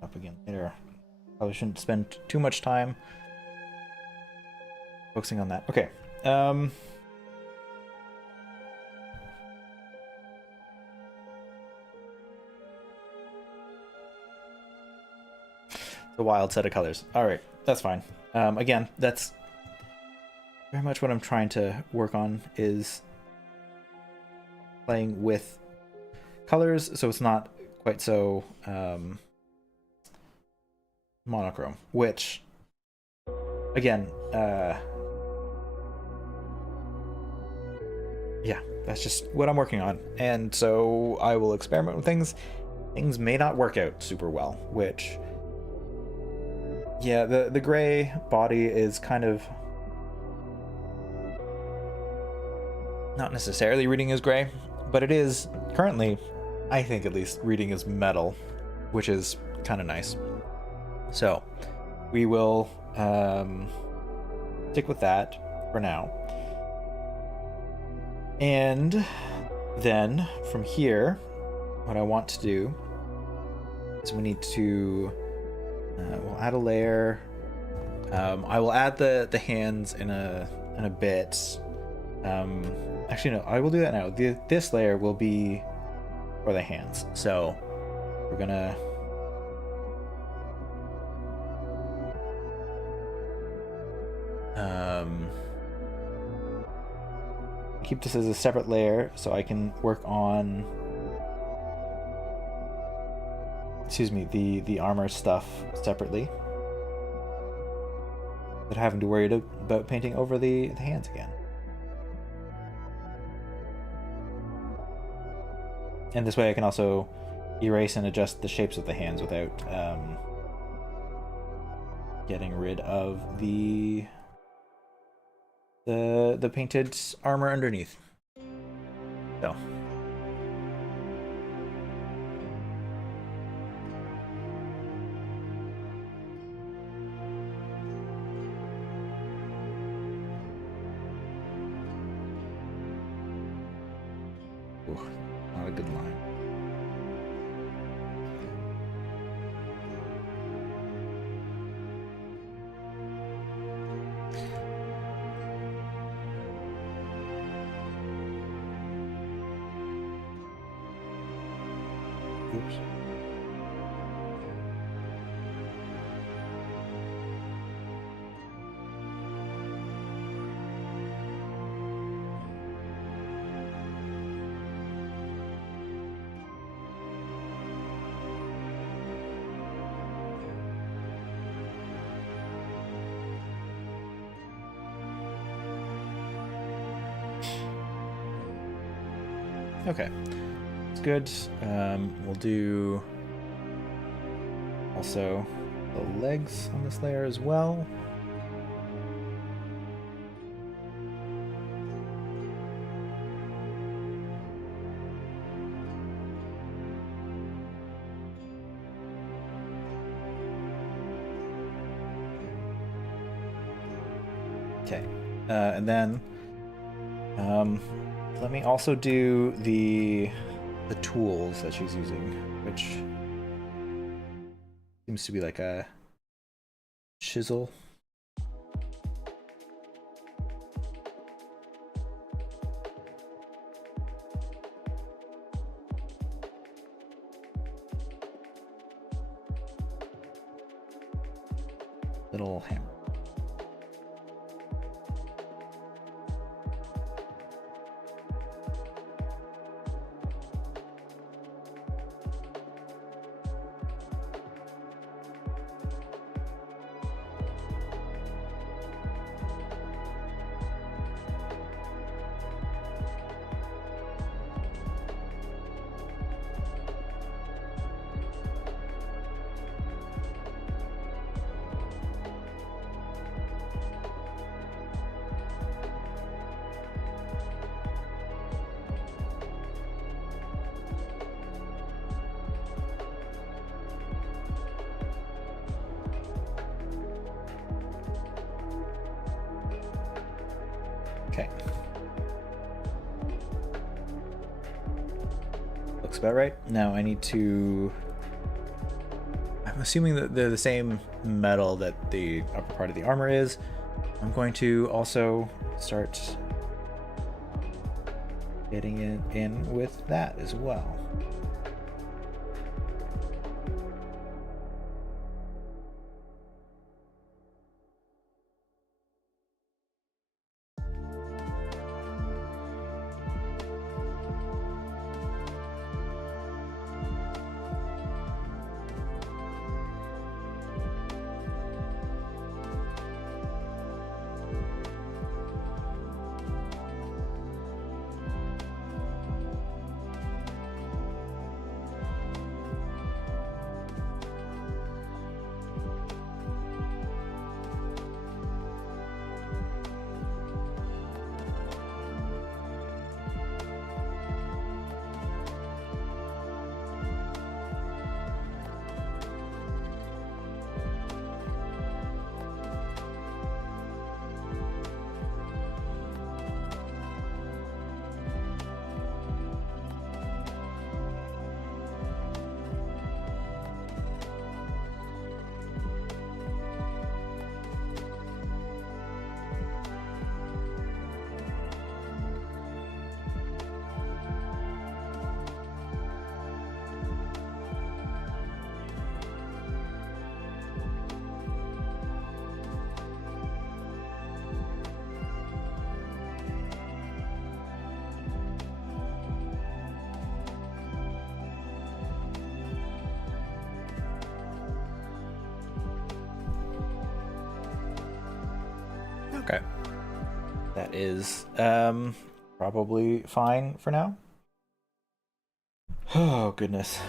Up again later. Probably shouldn't spend too much time focusing on that. Okay. The wild set of colors. All right, that's fine. Again, that's very much what I'm trying to work on, is playing with colors so it's not quite so monochrome, which again, yeah, that's just what I'm working on. And so I will experiment with things. Things may not work out super well, which, yeah, the gray body is kind of not necessarily reading as gray, but it is currently, I think at least, reading as metal, which is kind of nice. So we will stick with that for now. And then from here, what I want to do is we need to we'll add a layer. I will add the hands in a bit. Actually, no, I will do that now. This layer will be for the hands. So we're gonna keep this as a separate layer so I can work on, excuse me, the armor stuff separately, without having to worry about painting over the hands again. And this way I can also erase and adjust the shapes of the hands without getting rid of the painted armor underneath. So ooh, not a good line. Oops. Okay, it's good. We'll do also the legs on this layer as well. Okay, and then let me also do the tools that she's using, which seems to be like a chisel. Little hammer. Okay. Looks about right. Now I need to... I'm assuming that they're the same metal that the upper part of the armor is. I'm going to also start getting it in with that as well. Okay. That is probably fine for now. Oh, goodness.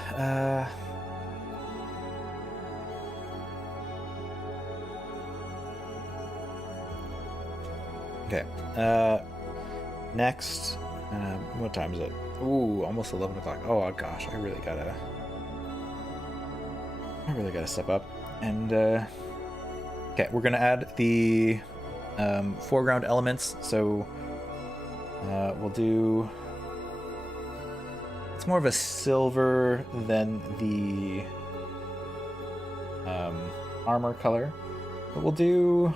Okay. Next, what time is it? Ooh, almost 11 o'clock. Oh gosh, I really gotta step up. And okay, we're gonna add the foreground elements. So we'll do. It's more of a silver than the armor color, but we'll do.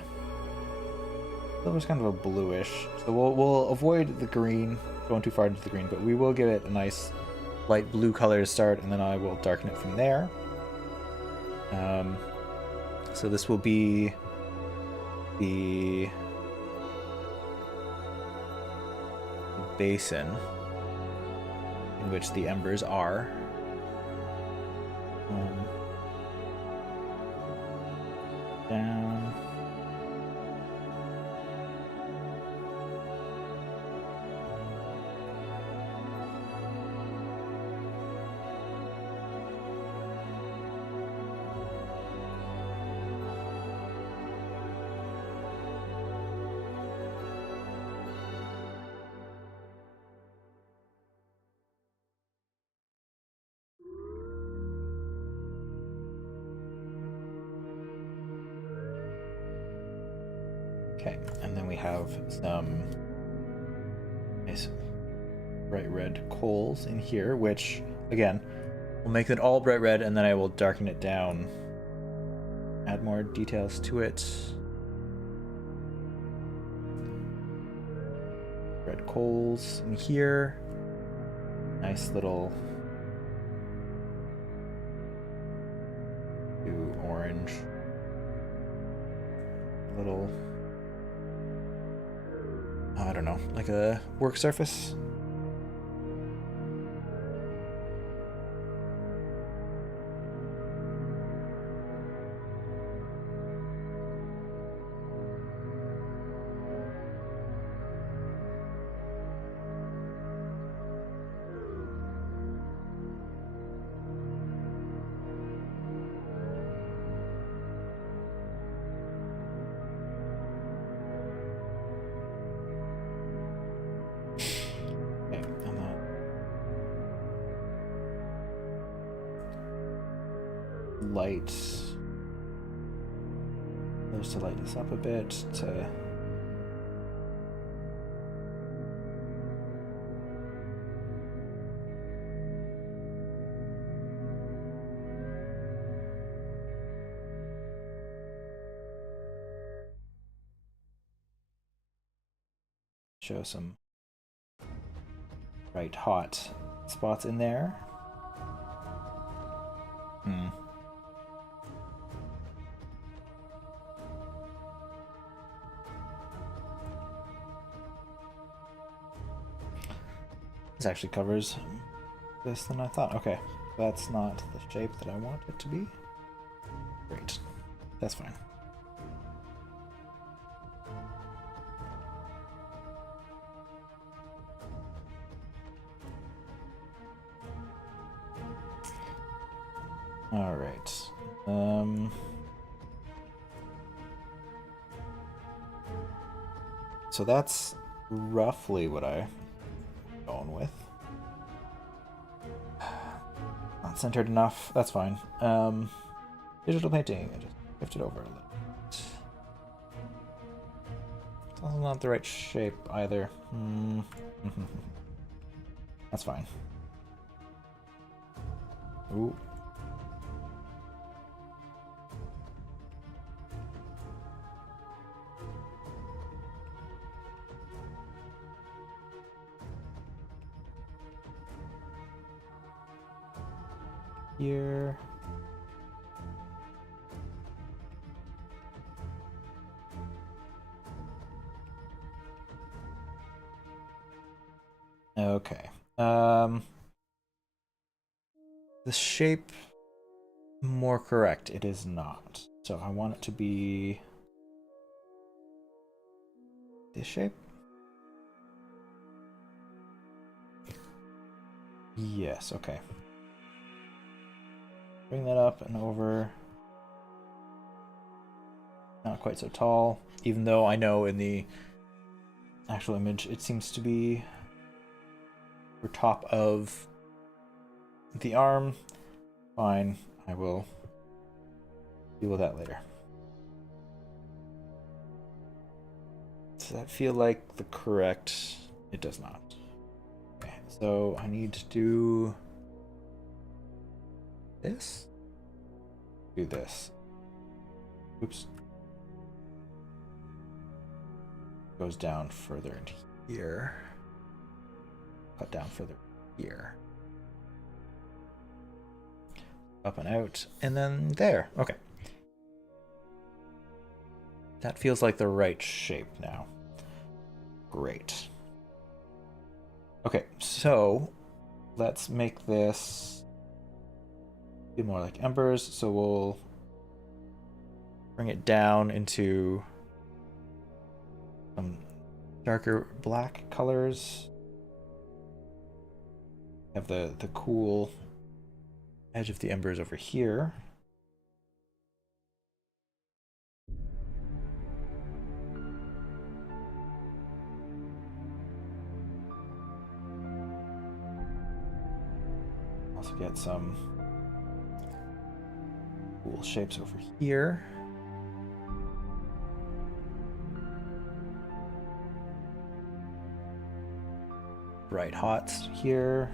Silver's kind of a bluish, so we'll avoid the green, going too far into the green, but we will give it a nice light blue color to start, and then I will darken it from there. So this will be the basin in which the embers are. Down. Okay, and then we have some nice bright red coals in here, which again will make it all bright red, and then I will darken it down, add more details to it. Red coals in here, nice little orange, little, I don't know, like a work surface. Light those to light this up a bit to show some bright hot spots in there. This actually covers this than I thought. Okay, that's not the shape that I want it to be. Great, that's fine. All right. So that's roughly what I'm going with. Not centered enough. That's fine. Digital painting. I just shift it over a little bit. It's also not the right shape either. That's fine. Ooh. Here. Okay. The shape more correct. It is not. So I want it to be this shape. Yes, okay. Bring that up and over. Not quite so tall, even though I know in the actual image it seems to be over top of the arm. Fine, I will deal with that later. Does that feel like the correct? It does not. Okay, so I need to do this. Do this. Oops. Goes down further into here. Cut down further here. Up and out, and then there. Okay. That feels like the right shape now. Great. Okay, so let's make this be more like embers. So we'll bring it down into some darker black colors. Have the cool edge of the embers over here. Also get some cool shapes over here. bright hots here.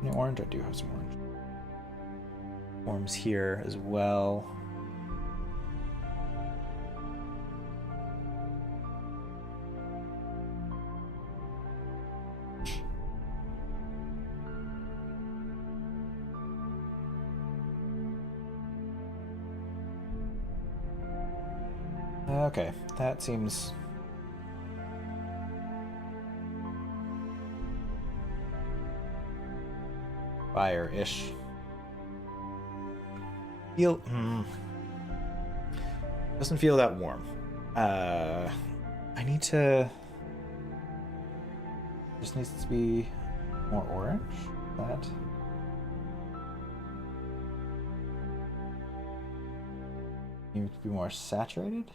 Any orange? I do have some orange. Forms here as well. Okay, that seems fire-ish. Doesn't feel that warm. I need to. Just needs to be more orange. That. Needs to be more saturated.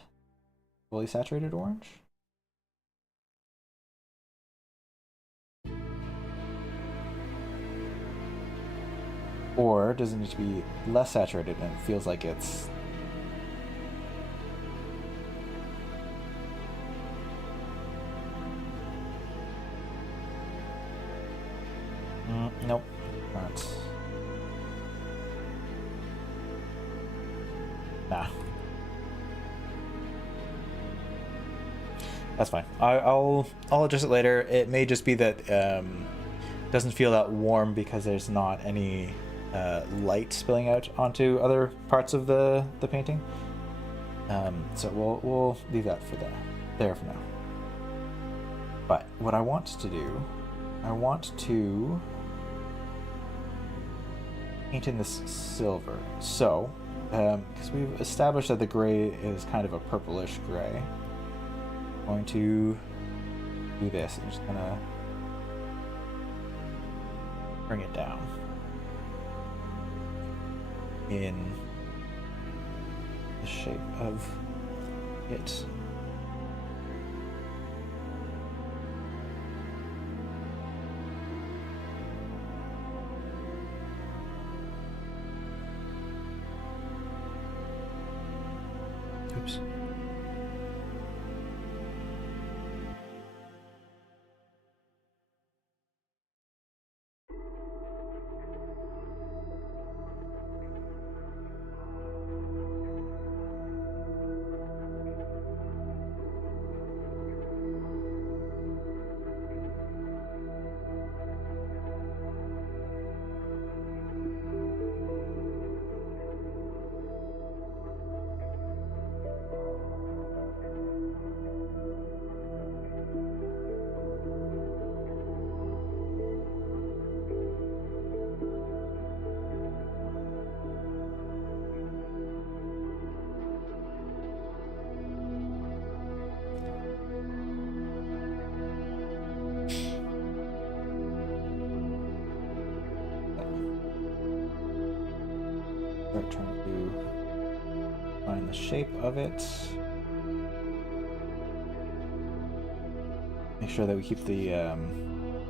Fully saturated orange. Or does it need to be less saturated and it feels like it's nope, not. Nah. That's fine. I'll adjust it later. It may just be that doesn't feel that warm because there's not any light spilling out onto other parts of the painting. So we'll leave that for there for now. But what I want to do, I want to paint in this silver. So, because we've established that the gray is kind of a purplish gray, I'm going to do this. I'm just gonna bring it down in the shape of it. Oops. Start trying to find the shape of it. Make sure that we keep the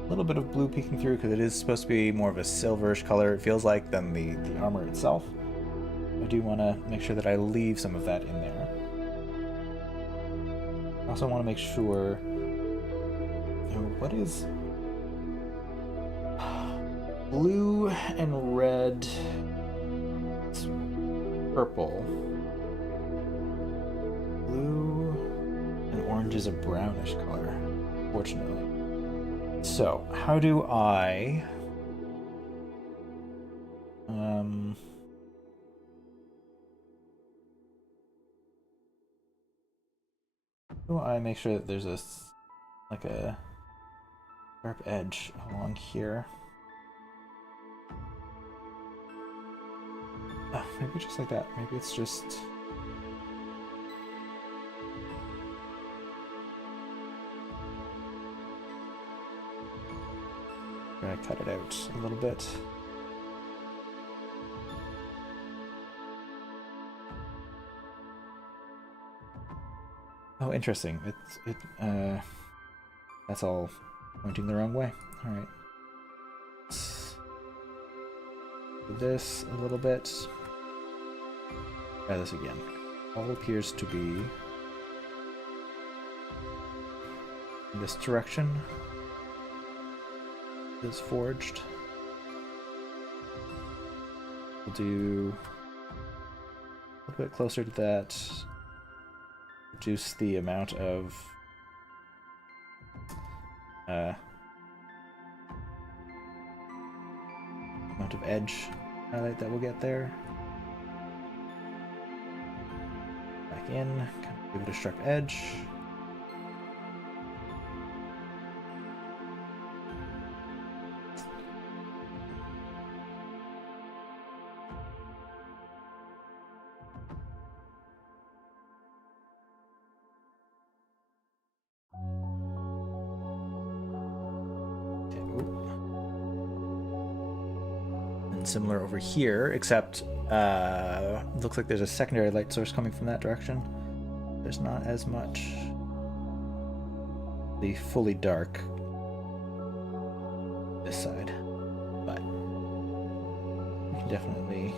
little bit of blue peeking through because it is supposed to be more of a silverish color, it feels like, than the armor itself. I do want to make sure that I leave some of that in there. I also want to make sure, what is blue and red, it's purple, blue and orange is a brownish color, fortunately. So how do I make sure that there's like a sharp edge along here? Oh, maybe just like that. Maybe it's just... I'm gonna cut it out a little bit. Oh, interesting. That's all pointing the wrong way. Alright. Let's do this a little bit. Try this again. All appears to be in this direction. Is forged. We'll do a little bit closer to that. Reduce the amount of edge highlight that we'll get there. Back in, kind of give it a sharp edge. Similar over here, except looks like there's a secondary light source coming from that direction. There's not as much the fully dark this side, but we can definitely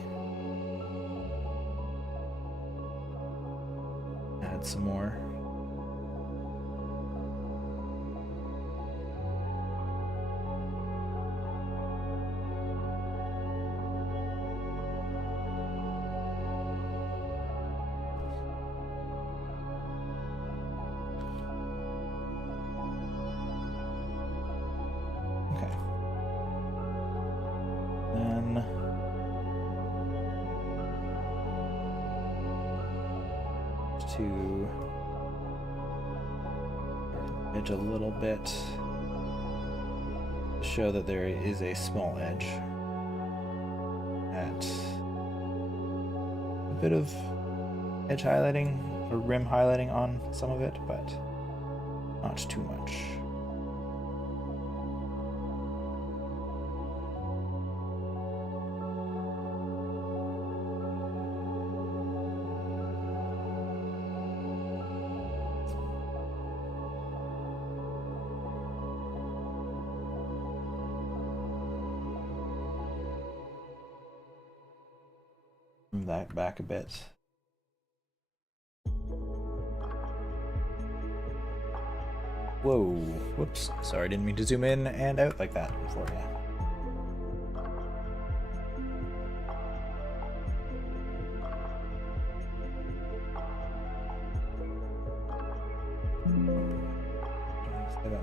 add some more. To edge a little bit to show that there is a small edge at a bit of edge highlighting or rim highlighting on some of it, but not too much. That back a bit. Whoa, whoops. Sorry, didn't mean to zoom in and out like that for you.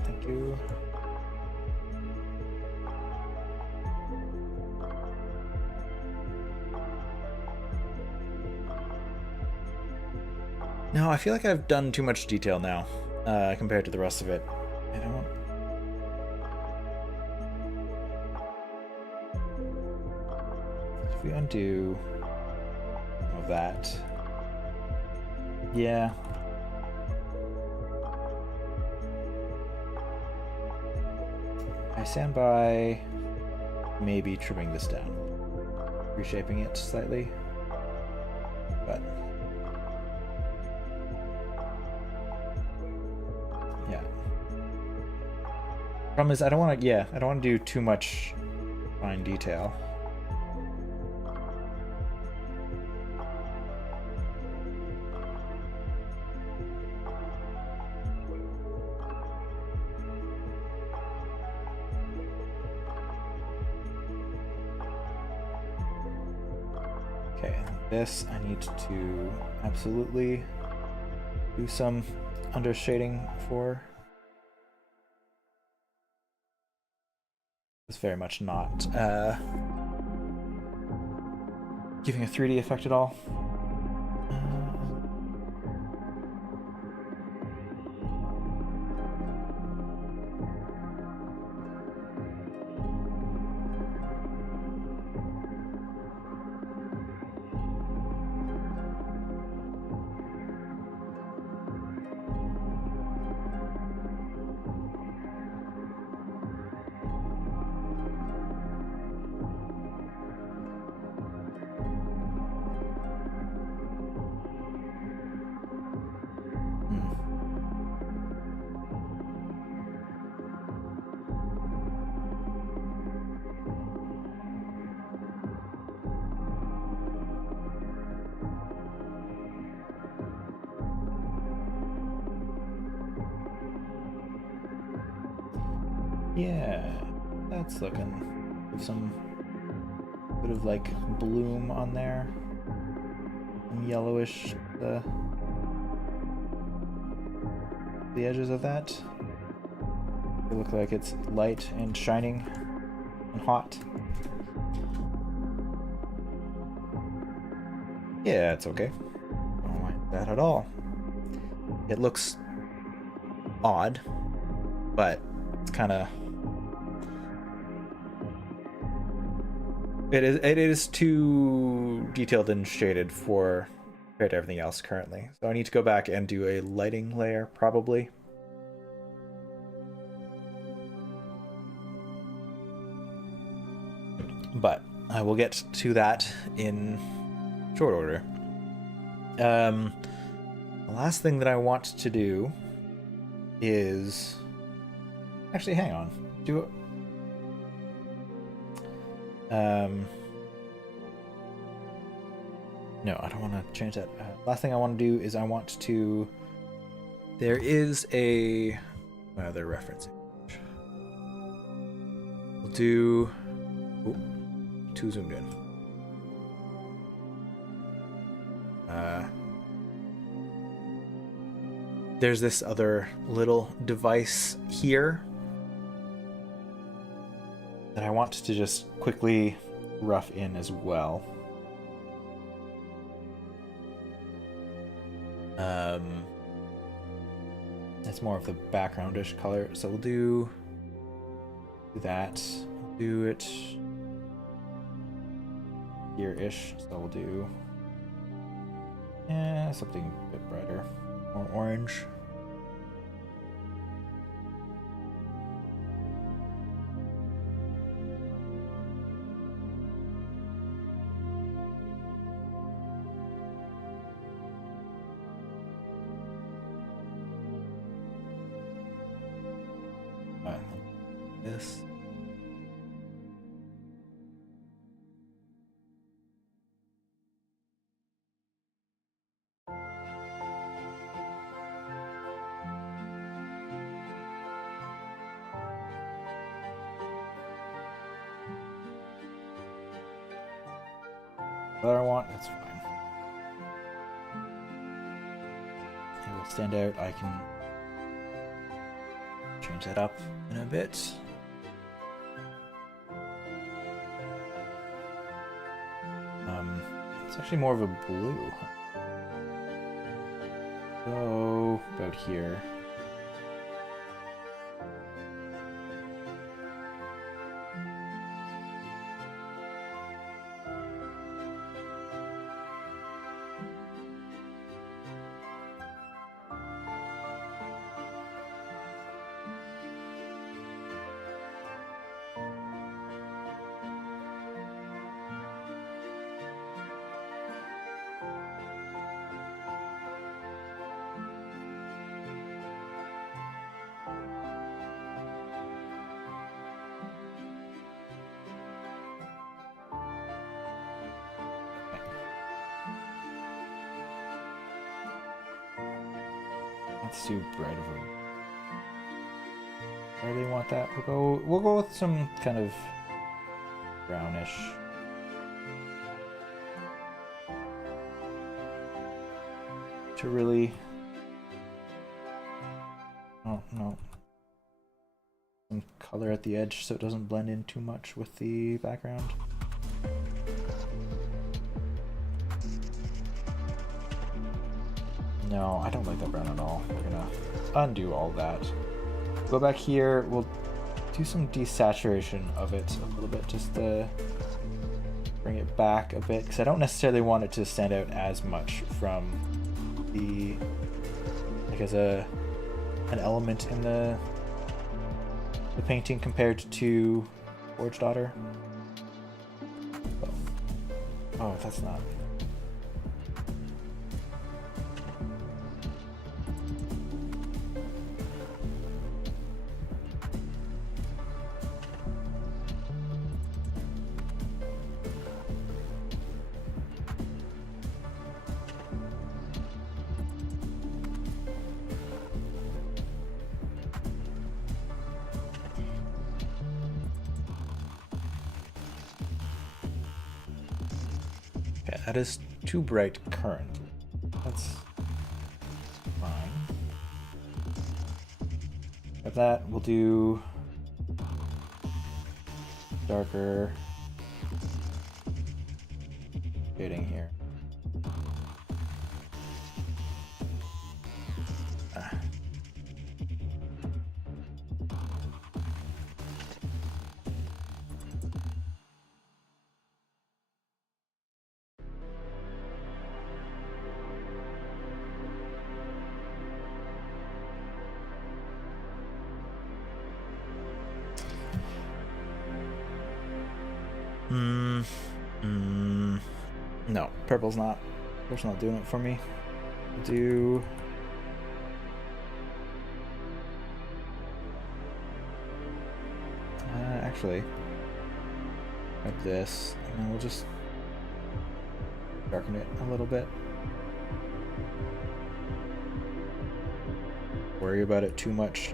Thank you. No, I feel like I've done too much detail now, compared to the rest of it. I don't... If we undo some of that... Yeah. I stand by maybe trimming this down. Reshaping it slightly. But... yeah. Problem is, I don't want to do too much fine detail. Okay, this I need to absolutely do some under shading for. It's very much not giving a 3D effect at all. Yeah, that's looking with some bit of like bloom on there, some yellowish the edges of that. It look like it's light and shining and hot. Yeah, it's okay. I don't mind that at all. It looks odd, but it's kind of it is too detailed and shaded for compared to everything else currently. So I need to go back and do a lighting layer probably. But I will get to that in short order. The last thing that I want to do is actually hang on. Do no, I don't want to change that. Last thing I want to do is I want to. There is a other reference. We'll do. Ooh, too zoomed in. There's this other little device here that I want to just quickly rough in as well. It's more of the backgroundish color, so we'll do that. We'll do it here-ish, so we'll do something a bit brighter, more orange. This. Whatever I want, that's fine. It will stand out. I can change that up in a bit. It's actually more of a blue. So about here. That's too bright of a. I really want that. We'll go with some kind of brownish. To really. Oh no. Some color at the edge so it doesn't blend in too much with the background. No, I don't like that brown at all. We're gonna undo all that. Go back here, we'll do some desaturation of it a little bit just to bring it back a bit, because I don't necessarily want it to stand out as much from the, like as an element in the painting compared to Forge Daughter. Oh, that's not. That is too bright currently. That's fine. With that, we'll do darker shading here. No, purple's not doing it for me. Do actually like this, and we'll just darken it a little bit. Worry about it too much.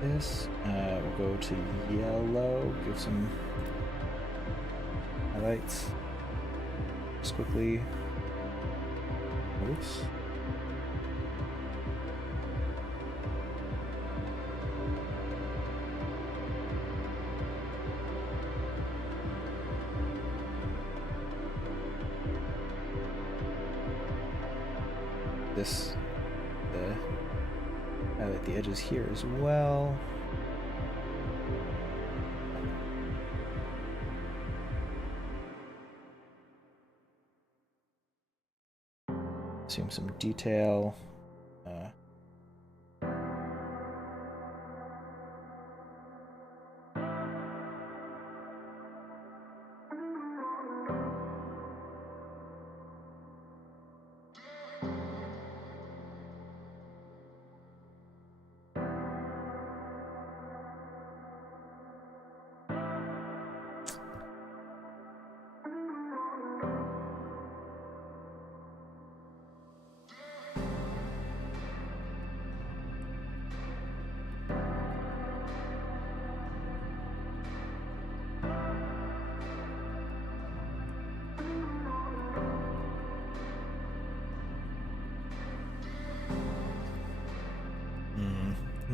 This we'll go to yellow, give some highlights just quickly. Oops. This highlight the edges here as well. Assume some detail.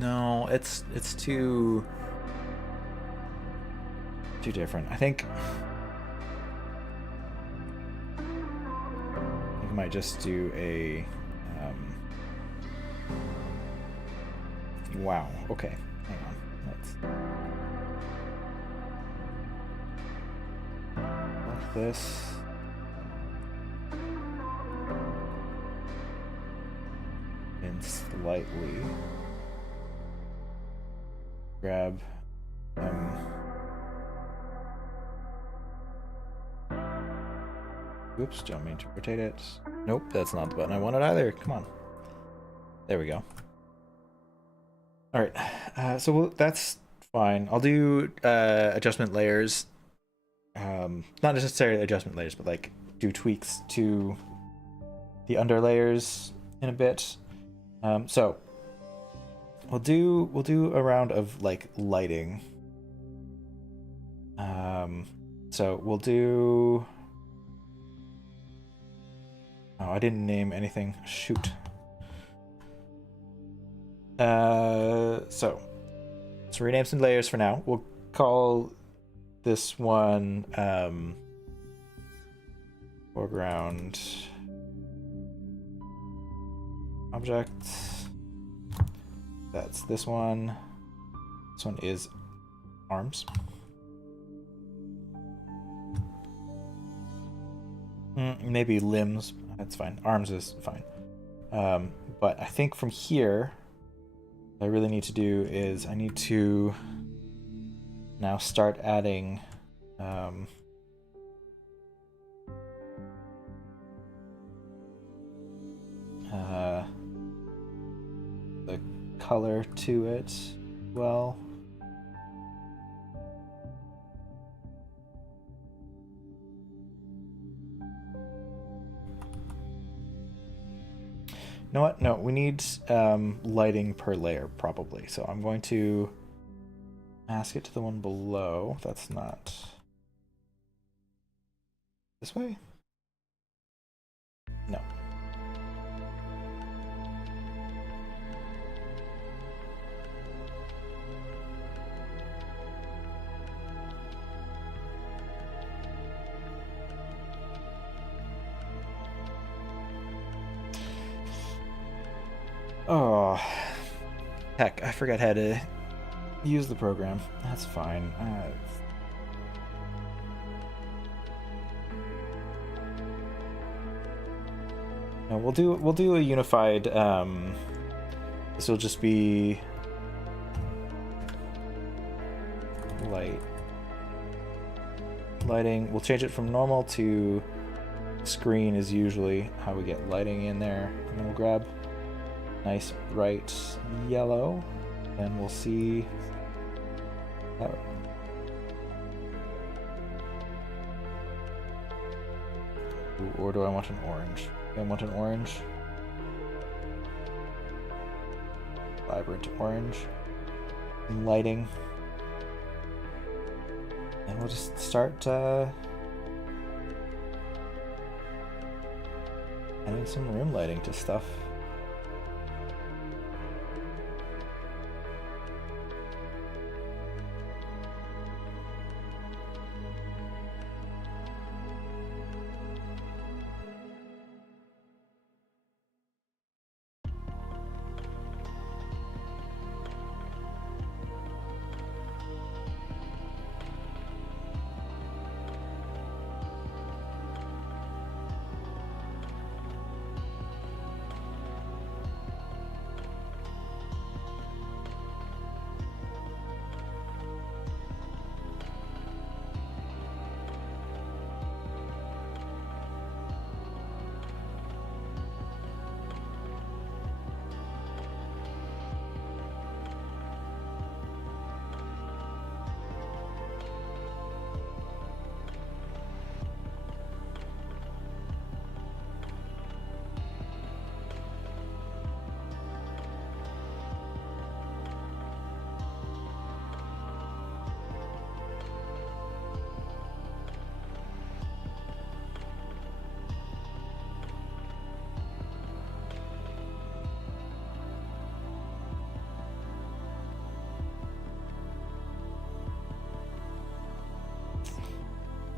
No, it's too different. I think I might just do a wow. Okay, hang on. Let's lock this. And slightly grab oops, don't mean to rotate it. Nope, that's not the button I wanted either. Come on. There we go. All right, so that's fine. I'll do adjustment layers. Not necessarily adjustment layers, but like do tweaks to the under layers in a bit. So we'll do a round of like lighting. So we'll do. Oh, I didn't name anything. Shoot. So let's rename some layers for now. We'll call this one foreground object. That's this one. This one is arms. Maybe limbs. That's fine. Arms is fine. But I think from here, what I really need to do is I need to now start adding the color to it. Well, know what? No, we need lighting per layer probably. So I'm going to mask it to the one below. That's not this way. No. Oh, heck, I forgot how to use the program. That's fine. No, we'll do a unified. This will just be lighting. We'll change it from normal to screen is usually how we get lighting in there, and then we'll grab nice bright yellow, and we'll see how. Or do I want an orange? I want an orange. Vibrant orange. Lighting. And we'll just start adding some room lighting to stuff.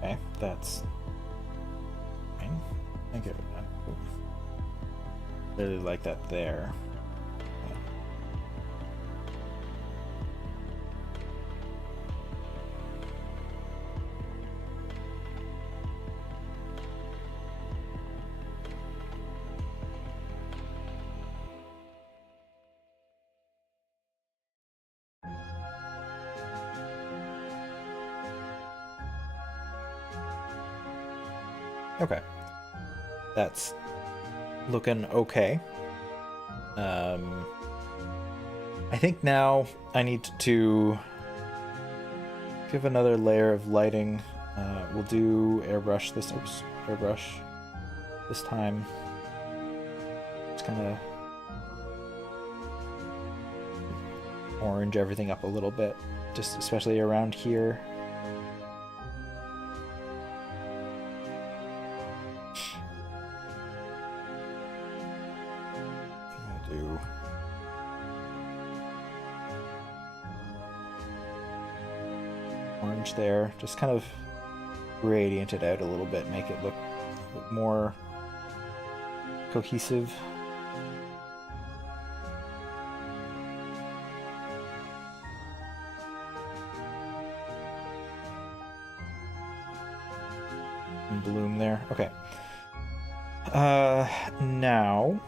Okay, that's fine. I get it. Really like that there. Okay, that's looking okay. I think now I need to give another layer of lighting. We'll do airbrush this. Oops, airbrush this time. Just kind of orange everything up a little bit, just especially around here. Orange there, just kind of gradient it out a little bit, make it look more cohesive. And bloom there. Okay. Now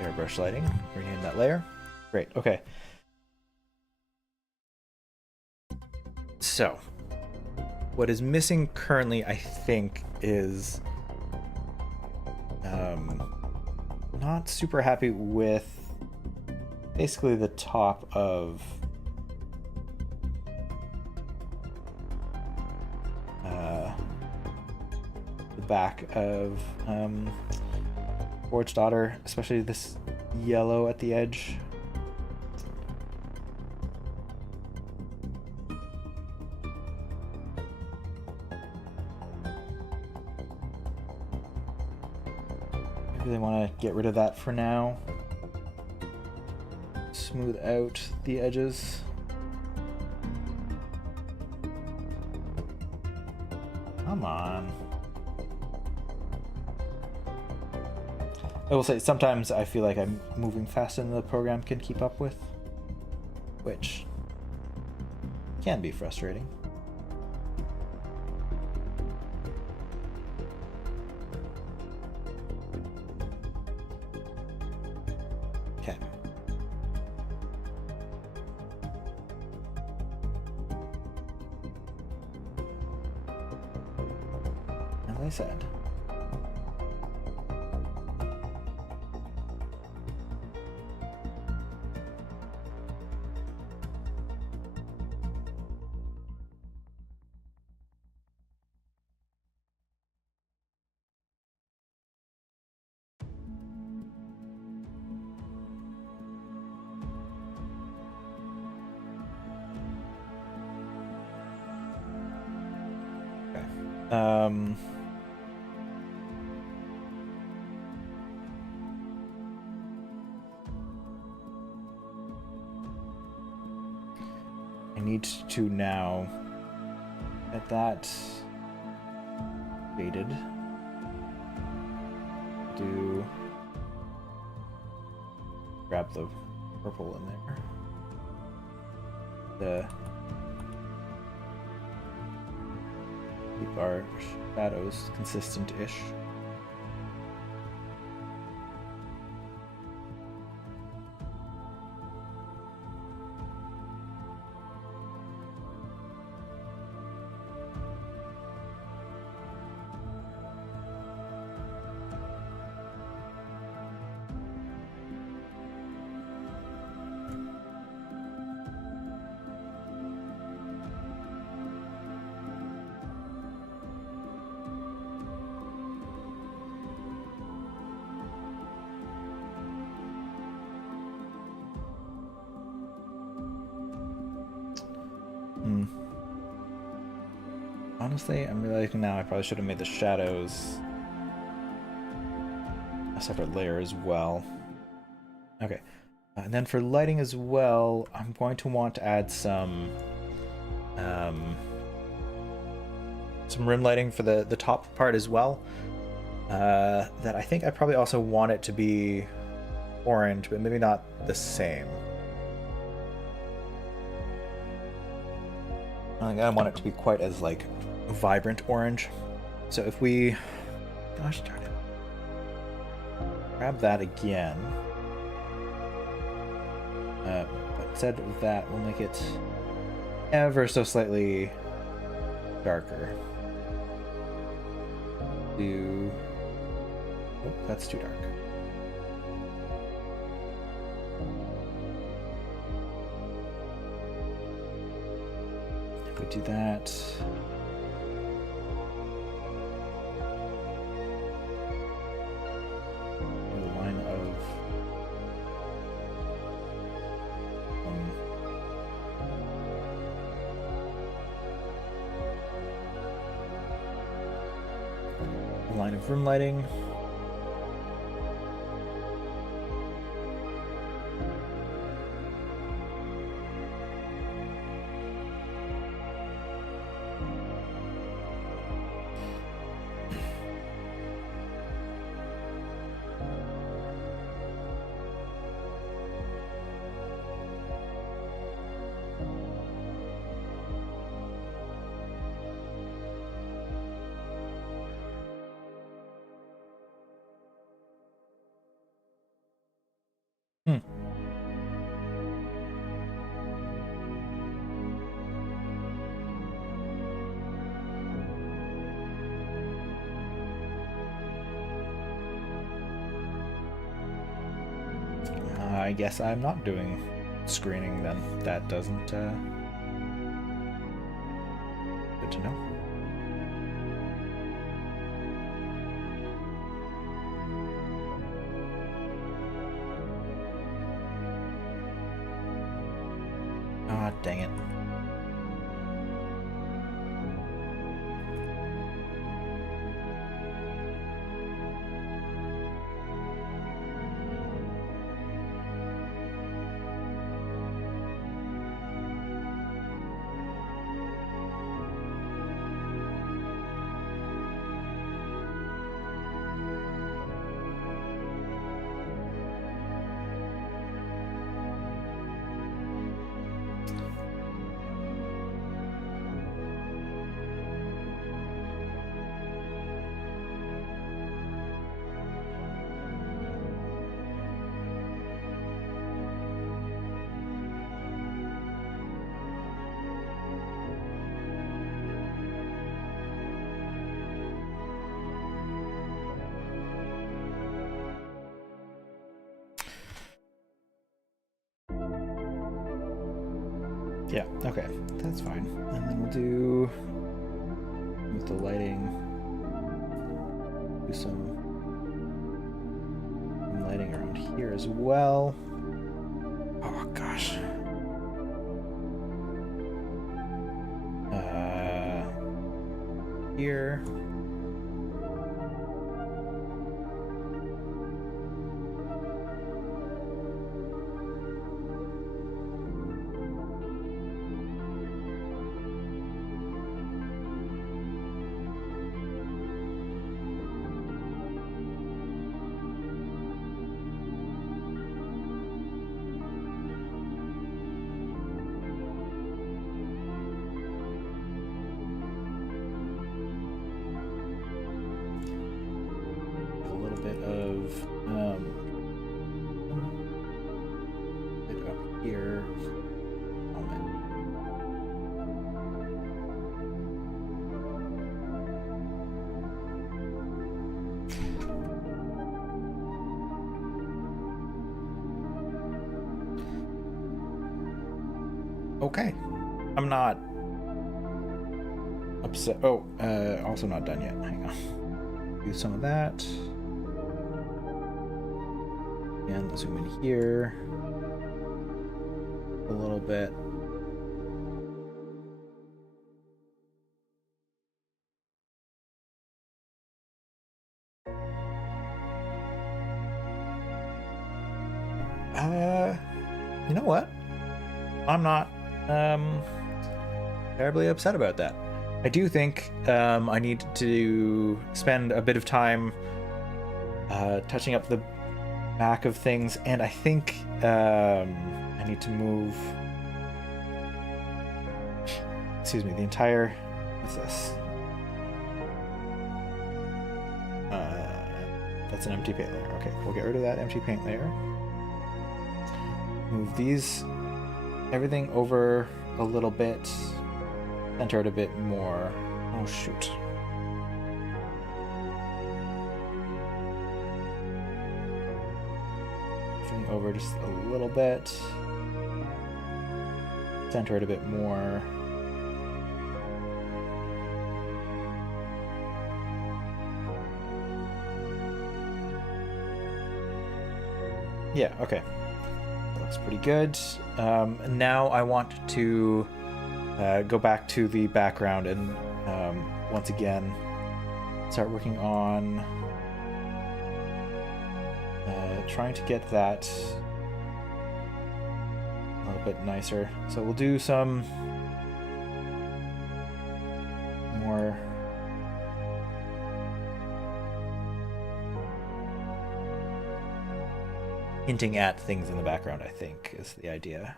airbrush lighting, rename that layer. Great, okay. So, what is missing currently, I think, is Not super happy with basically the top of the back of Forge Daughter, especially this yellow at the edge. I really want to get rid of that for now. Smooth out the edges. Come on. I will say sometimes I feel like I'm moving faster than the program can keep up with, which can be frustrating. Okay. As I said. I need to now get that faded. Grab the purple in there. Keep our shadows consistent-ish. Honestly, I'm realizing now I probably should have made the shadows a separate layer as well. Okay, and then for lighting as well, I'm going to want to add some rim lighting for the top part as well. That I think I probably also want it to be orange, but maybe not the same. I think I want it to be quite as like vibrant orange. So if we, gosh darn it, grab that again. But instead of that, we'll make it ever so slightly darker. Oh, that's too dark. If we do that, a line of a line of room lighting. I guess I'm not doing screening then. That doesn't... good to know. Ah, dang it. Yeah, okay, that's fine. And then we'll do, with the lighting, do some lighting around here as well. Oh gosh. Here. Here. Okay. I'm not upset. Oh, also not done yet. Hang on. Do some of that. And zoom in here a little bit. You know what? I'm not terribly upset about that. I do think I need to spend a bit of time touching up the back of things, and I think I need to move, excuse me, the entire, what's this? That's an empty paint layer. Okay, we'll get rid of that empty paint layer. Move these, everything over a little bit, center it a bit more. Oh shoot. Everything over just a little bit, center it a bit more. Yeah, okay. Looks pretty good. Now I want to go back to the background and once again start working on trying to get that a little bit nicer. So we'll do some more hinting at things in the background, I think, is the idea.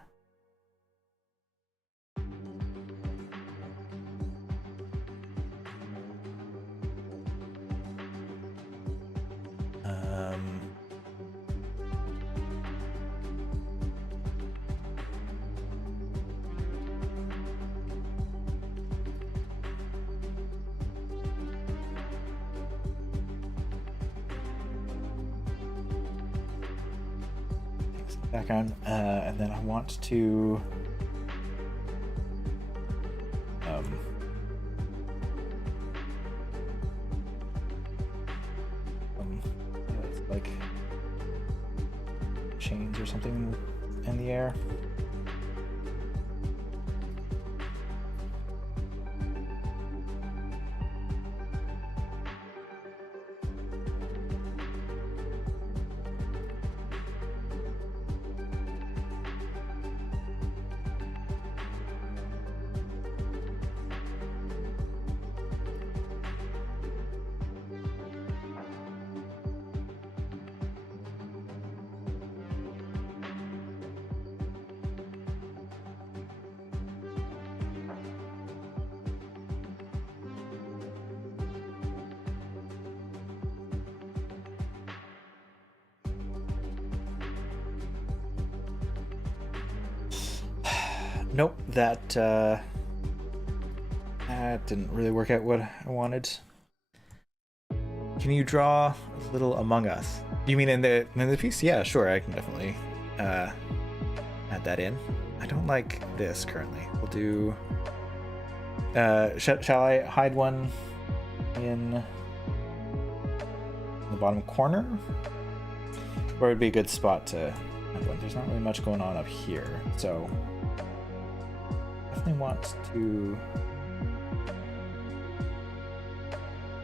background, and then I want to it's like chains or something in the air. Nope, that didn't really work out what I wanted. Can you draw a little Among Us? You mean in the piece? Yeah, sure, I can definitely add that in. I don't like this currently. We'll do. Shall I hide one in the bottom corner? Where would be a good spot to hide one? There's not really much going on up here, so. Definitely want to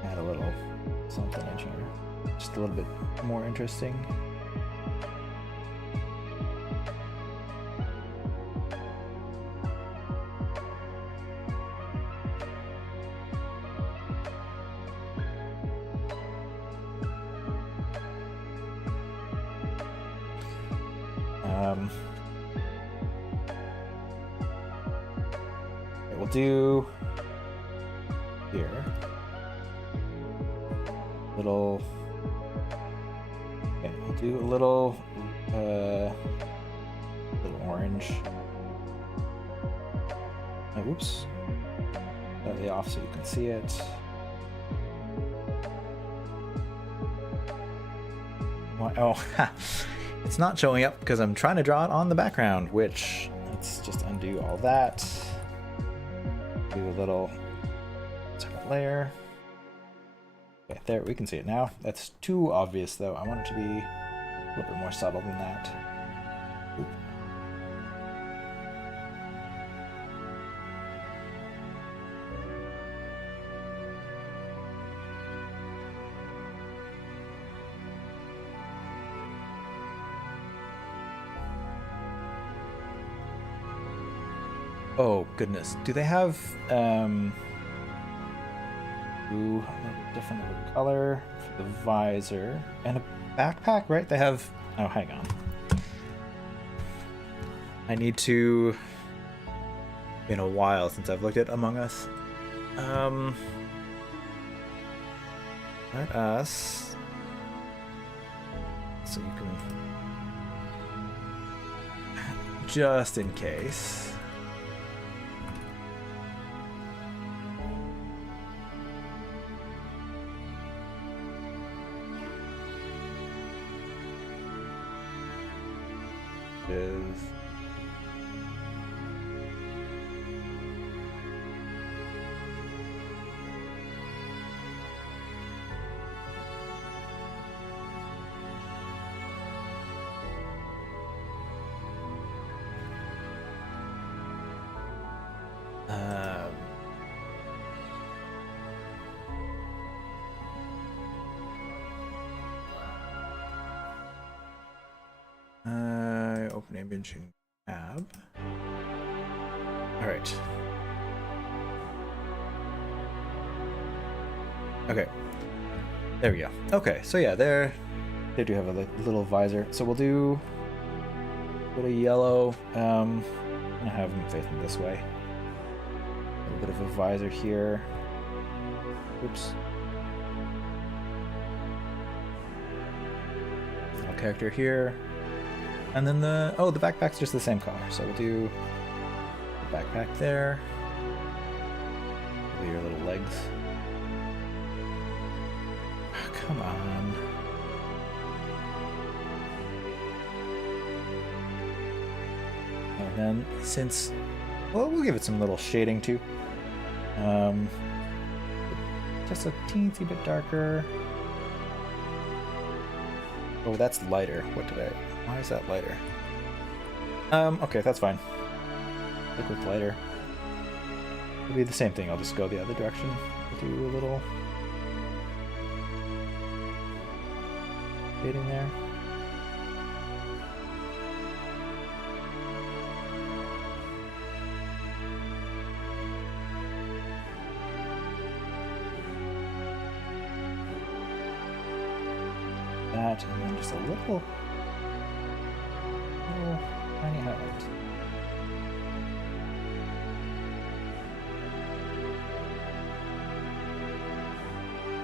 add a little something in here, just a little bit more interesting. We'll do here little. Okay, we'll do a little orange. Oh, oops, slightly off so you can see it. What? Oh, it's not showing up because I'm trying to draw it on the background. Which let's just undo all that. Do a little second layer. Okay, there, we can see it now. That's too obvious though. I want it to be a little bit more subtle than that. Oop. Oh goodness, do they have ooh, a different color for the visor and a backpack, right? They have, oh, hang on. I need to, been a while since I've looked at Among Us. Let us, so you can, just in case. Is open imaging tab. All right. Okay. There we go. Okay, so yeah, they do have a little visor. So we'll do a bit of yellow. I'm gonna have them facing this way. A little bit of a visor here. Oops. Little character here. And then the backpack's just the same color. So we'll do the backpack there. Your little legs. Oh, come on. And then since, well, we'll give it some little shading too. Just a teensy bit darker. Oh, that's lighter. Why is that lighter? Okay, that's fine. Stick with lighter. It'll be the same thing. I'll just go the other direction. Do a little shading there. That, and then just a little tiny highlight.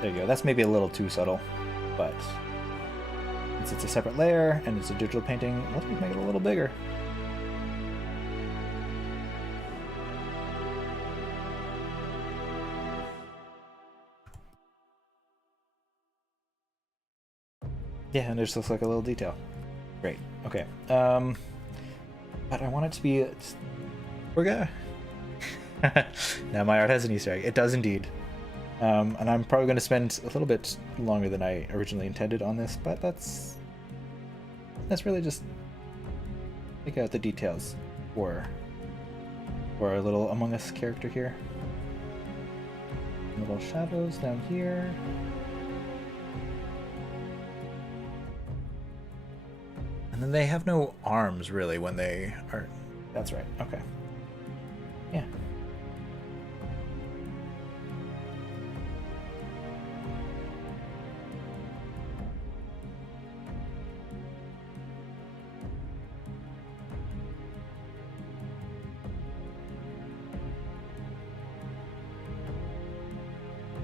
There you go. That's maybe a little too subtle, but since it's a separate layer and it's a digital painting, let's make it a little bigger. Yeah, and it just looks like a little detail. Great. Okay. But I want it to be. We're gonna. Now my art has an Easter egg. It does indeed. And I'm probably going to spend a little bit longer than I originally intended on this, but that's really just pick out the details for our little Among Us character here. Little shadows down here. And then they have no arms really when they are. That's right. Okay. Yeah.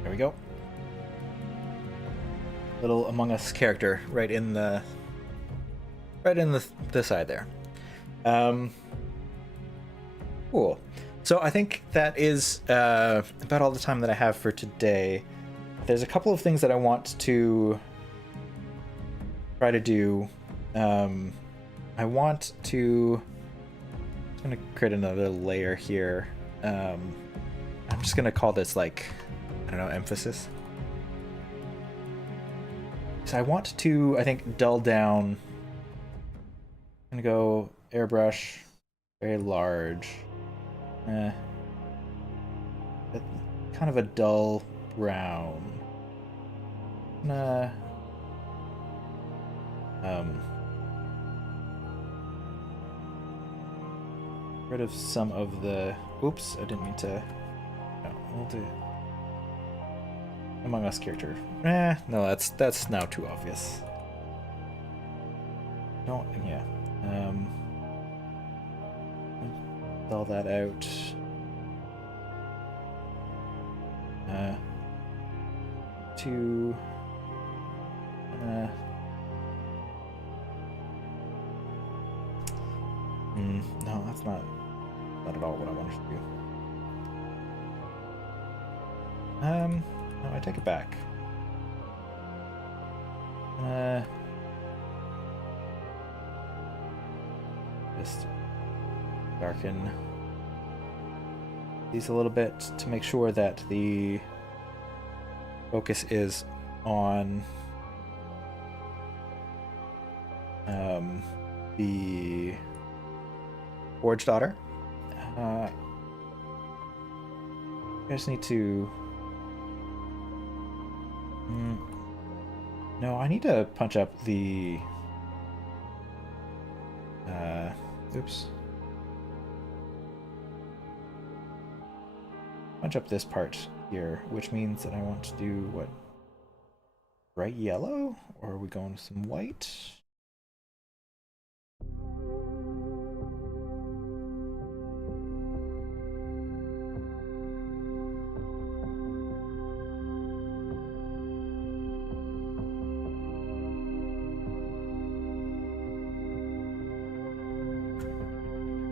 There we go. Little Among Us character right in the side there. Cool. So I think that is about all the time that I have for today. There's a couple of things that I want to try to do. I'm gonna create another layer here. I'm just gonna call this, like, I don't know, emphasis. So I want to, I think, dull down. I'm gonna go airbrush, very large. Kind of a dull brown. Rid of some of the. Oops, I didn't mean to. No, we'll do Among Us character. No, that's now too obvious. Don't. Yeah. All that out. No, that's not at all what I wanted to do. No, I take it back. Just darken these a little bit to make sure that the focus is on the Forge Daughter. I just need to. No, I need to punch up the. Oops. Punch up this part here, which means that I want to do what? Bright yellow? Or are we going with some white?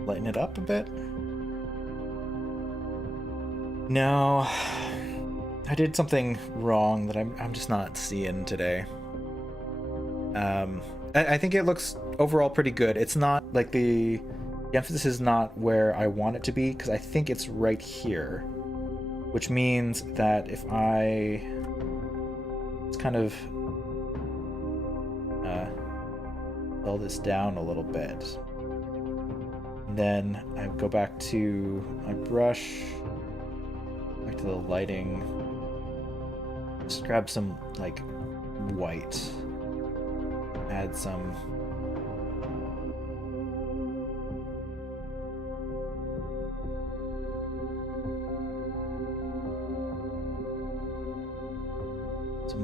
Lighten it up a bit. No, I did something wrong that I'm just not seeing today. I think it looks overall pretty good. It's not like the the emphasis is not where I want it to be, because I think it's right here, which means that if I just kind of dull this down a little bit, and then I go back to my brush, back to the lighting, just grab some like white, add some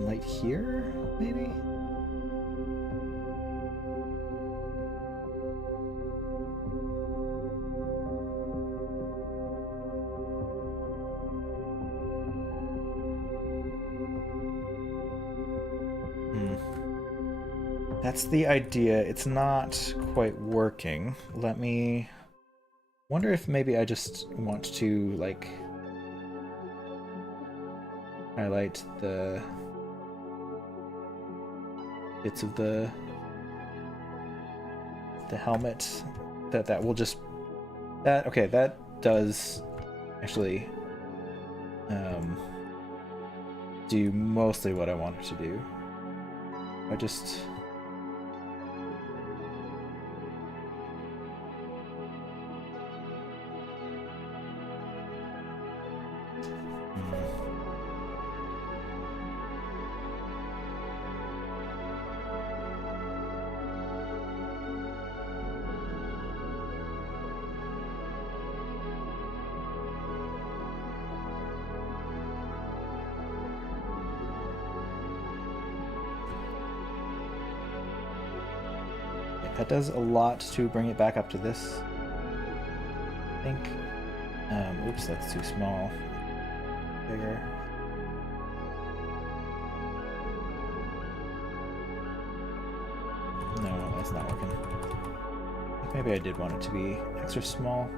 light here, maybe? That's the idea. It's not quite working. Let me wonder if maybe I just want to like highlight the bits of the helmet that will just okay, that does actually do mostly what I wanted to do. I just that does a lot to bring it back up to this, I think. Oops, that's too small. Bigger. No, that's not working. I think maybe I did want it to be extra small.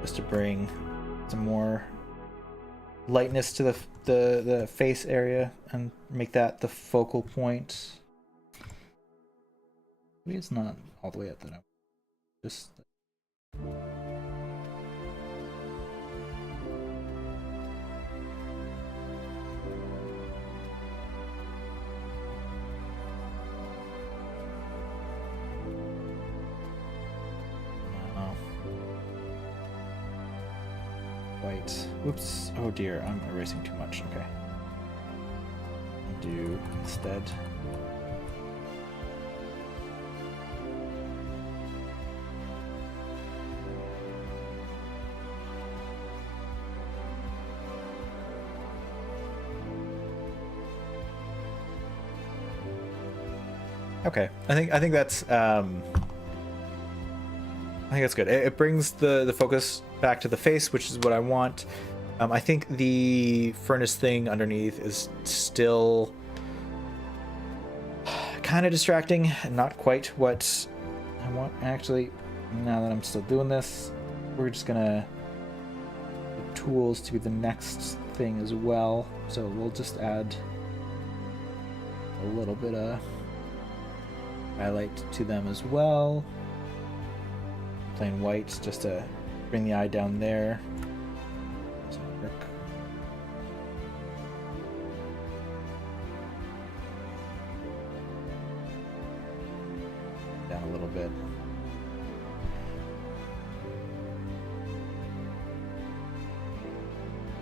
Just to bring some more lightness to the face area and make that the focal point. Maybe it's not all the way up that I just white. Whoops. Oh dear, I'm erasing too much. Okay. Do instead. Okay, I think that's I think that's good. It brings the focus back to the face, which is what I want. I think the furnace thing underneath is still kind of distracting and not quite what I want. Actually, now that I'm still doing this, we're just gonna put tools to be the next thing as well. So we'll just add a little bit of highlight to them as well. Plain white just to bring the eye down there. Down a little bit.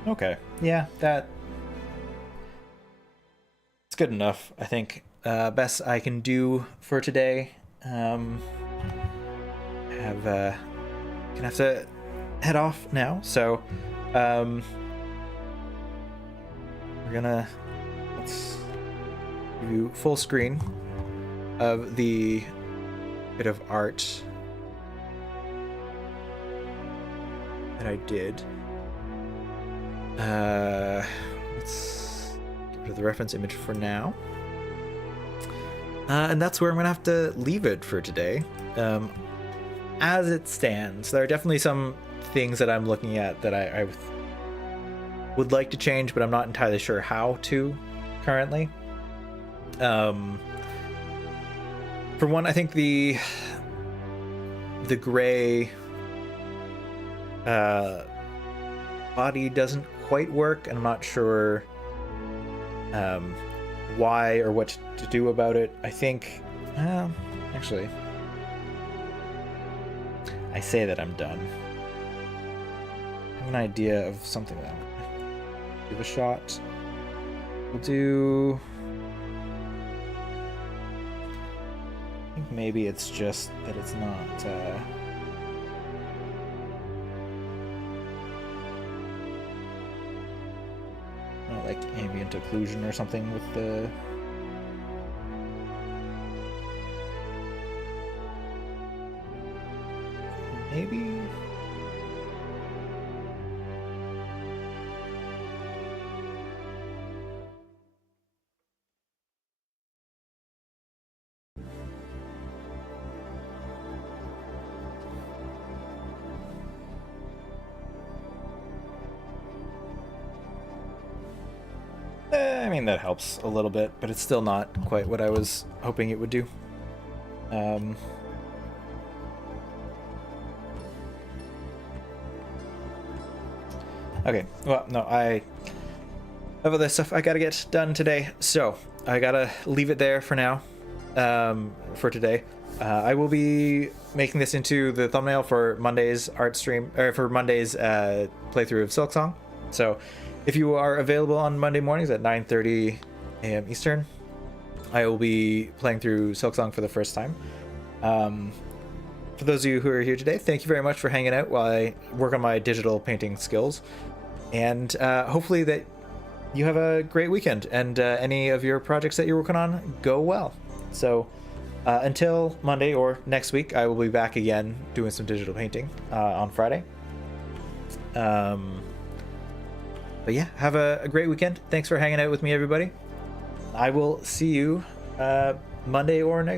Okay, yeah, that's good enough, I think. Best I can do for today. Gonna have to head off now, so let's give you full screen of the bit of art that I did. Let's get rid of the reference image for now. And that's where I'm gonna have to leave it for today. As it stands, there are definitely some things that I'm looking at that I would like to change, but I'm not entirely sure how to currently. For one, I think the gray body doesn't quite work, and I'm not sure why or what to do about it. I think actually I say that I'm done. I have an idea of something that I'll give a shot. We'll do, I think maybe it's just that it's not not like ambient occlusion or something with the maybe. I mean, that helps a little bit, but it's still not quite what I was hoping it would do. Okay, well, no, I have other stuff I gotta get done today, so I gotta leave it there for now, for today. I will be making this into the thumbnail for Monday's art stream, or for Monday's playthrough of Silksong. So if you are available on Monday mornings at 9:30 a.m. Eastern, I will be playing through Silksong for the first time. For those of you who are here today, thank you very much for hanging out while I work on my digital painting skills. And hopefully that you have a great weekend, and any of your projects that you're working on go well. So until Monday or next week, I will be back again doing some digital painting on Friday. But yeah, have a great weekend. Thanks for hanging out with me, everybody. I will see you Monday or next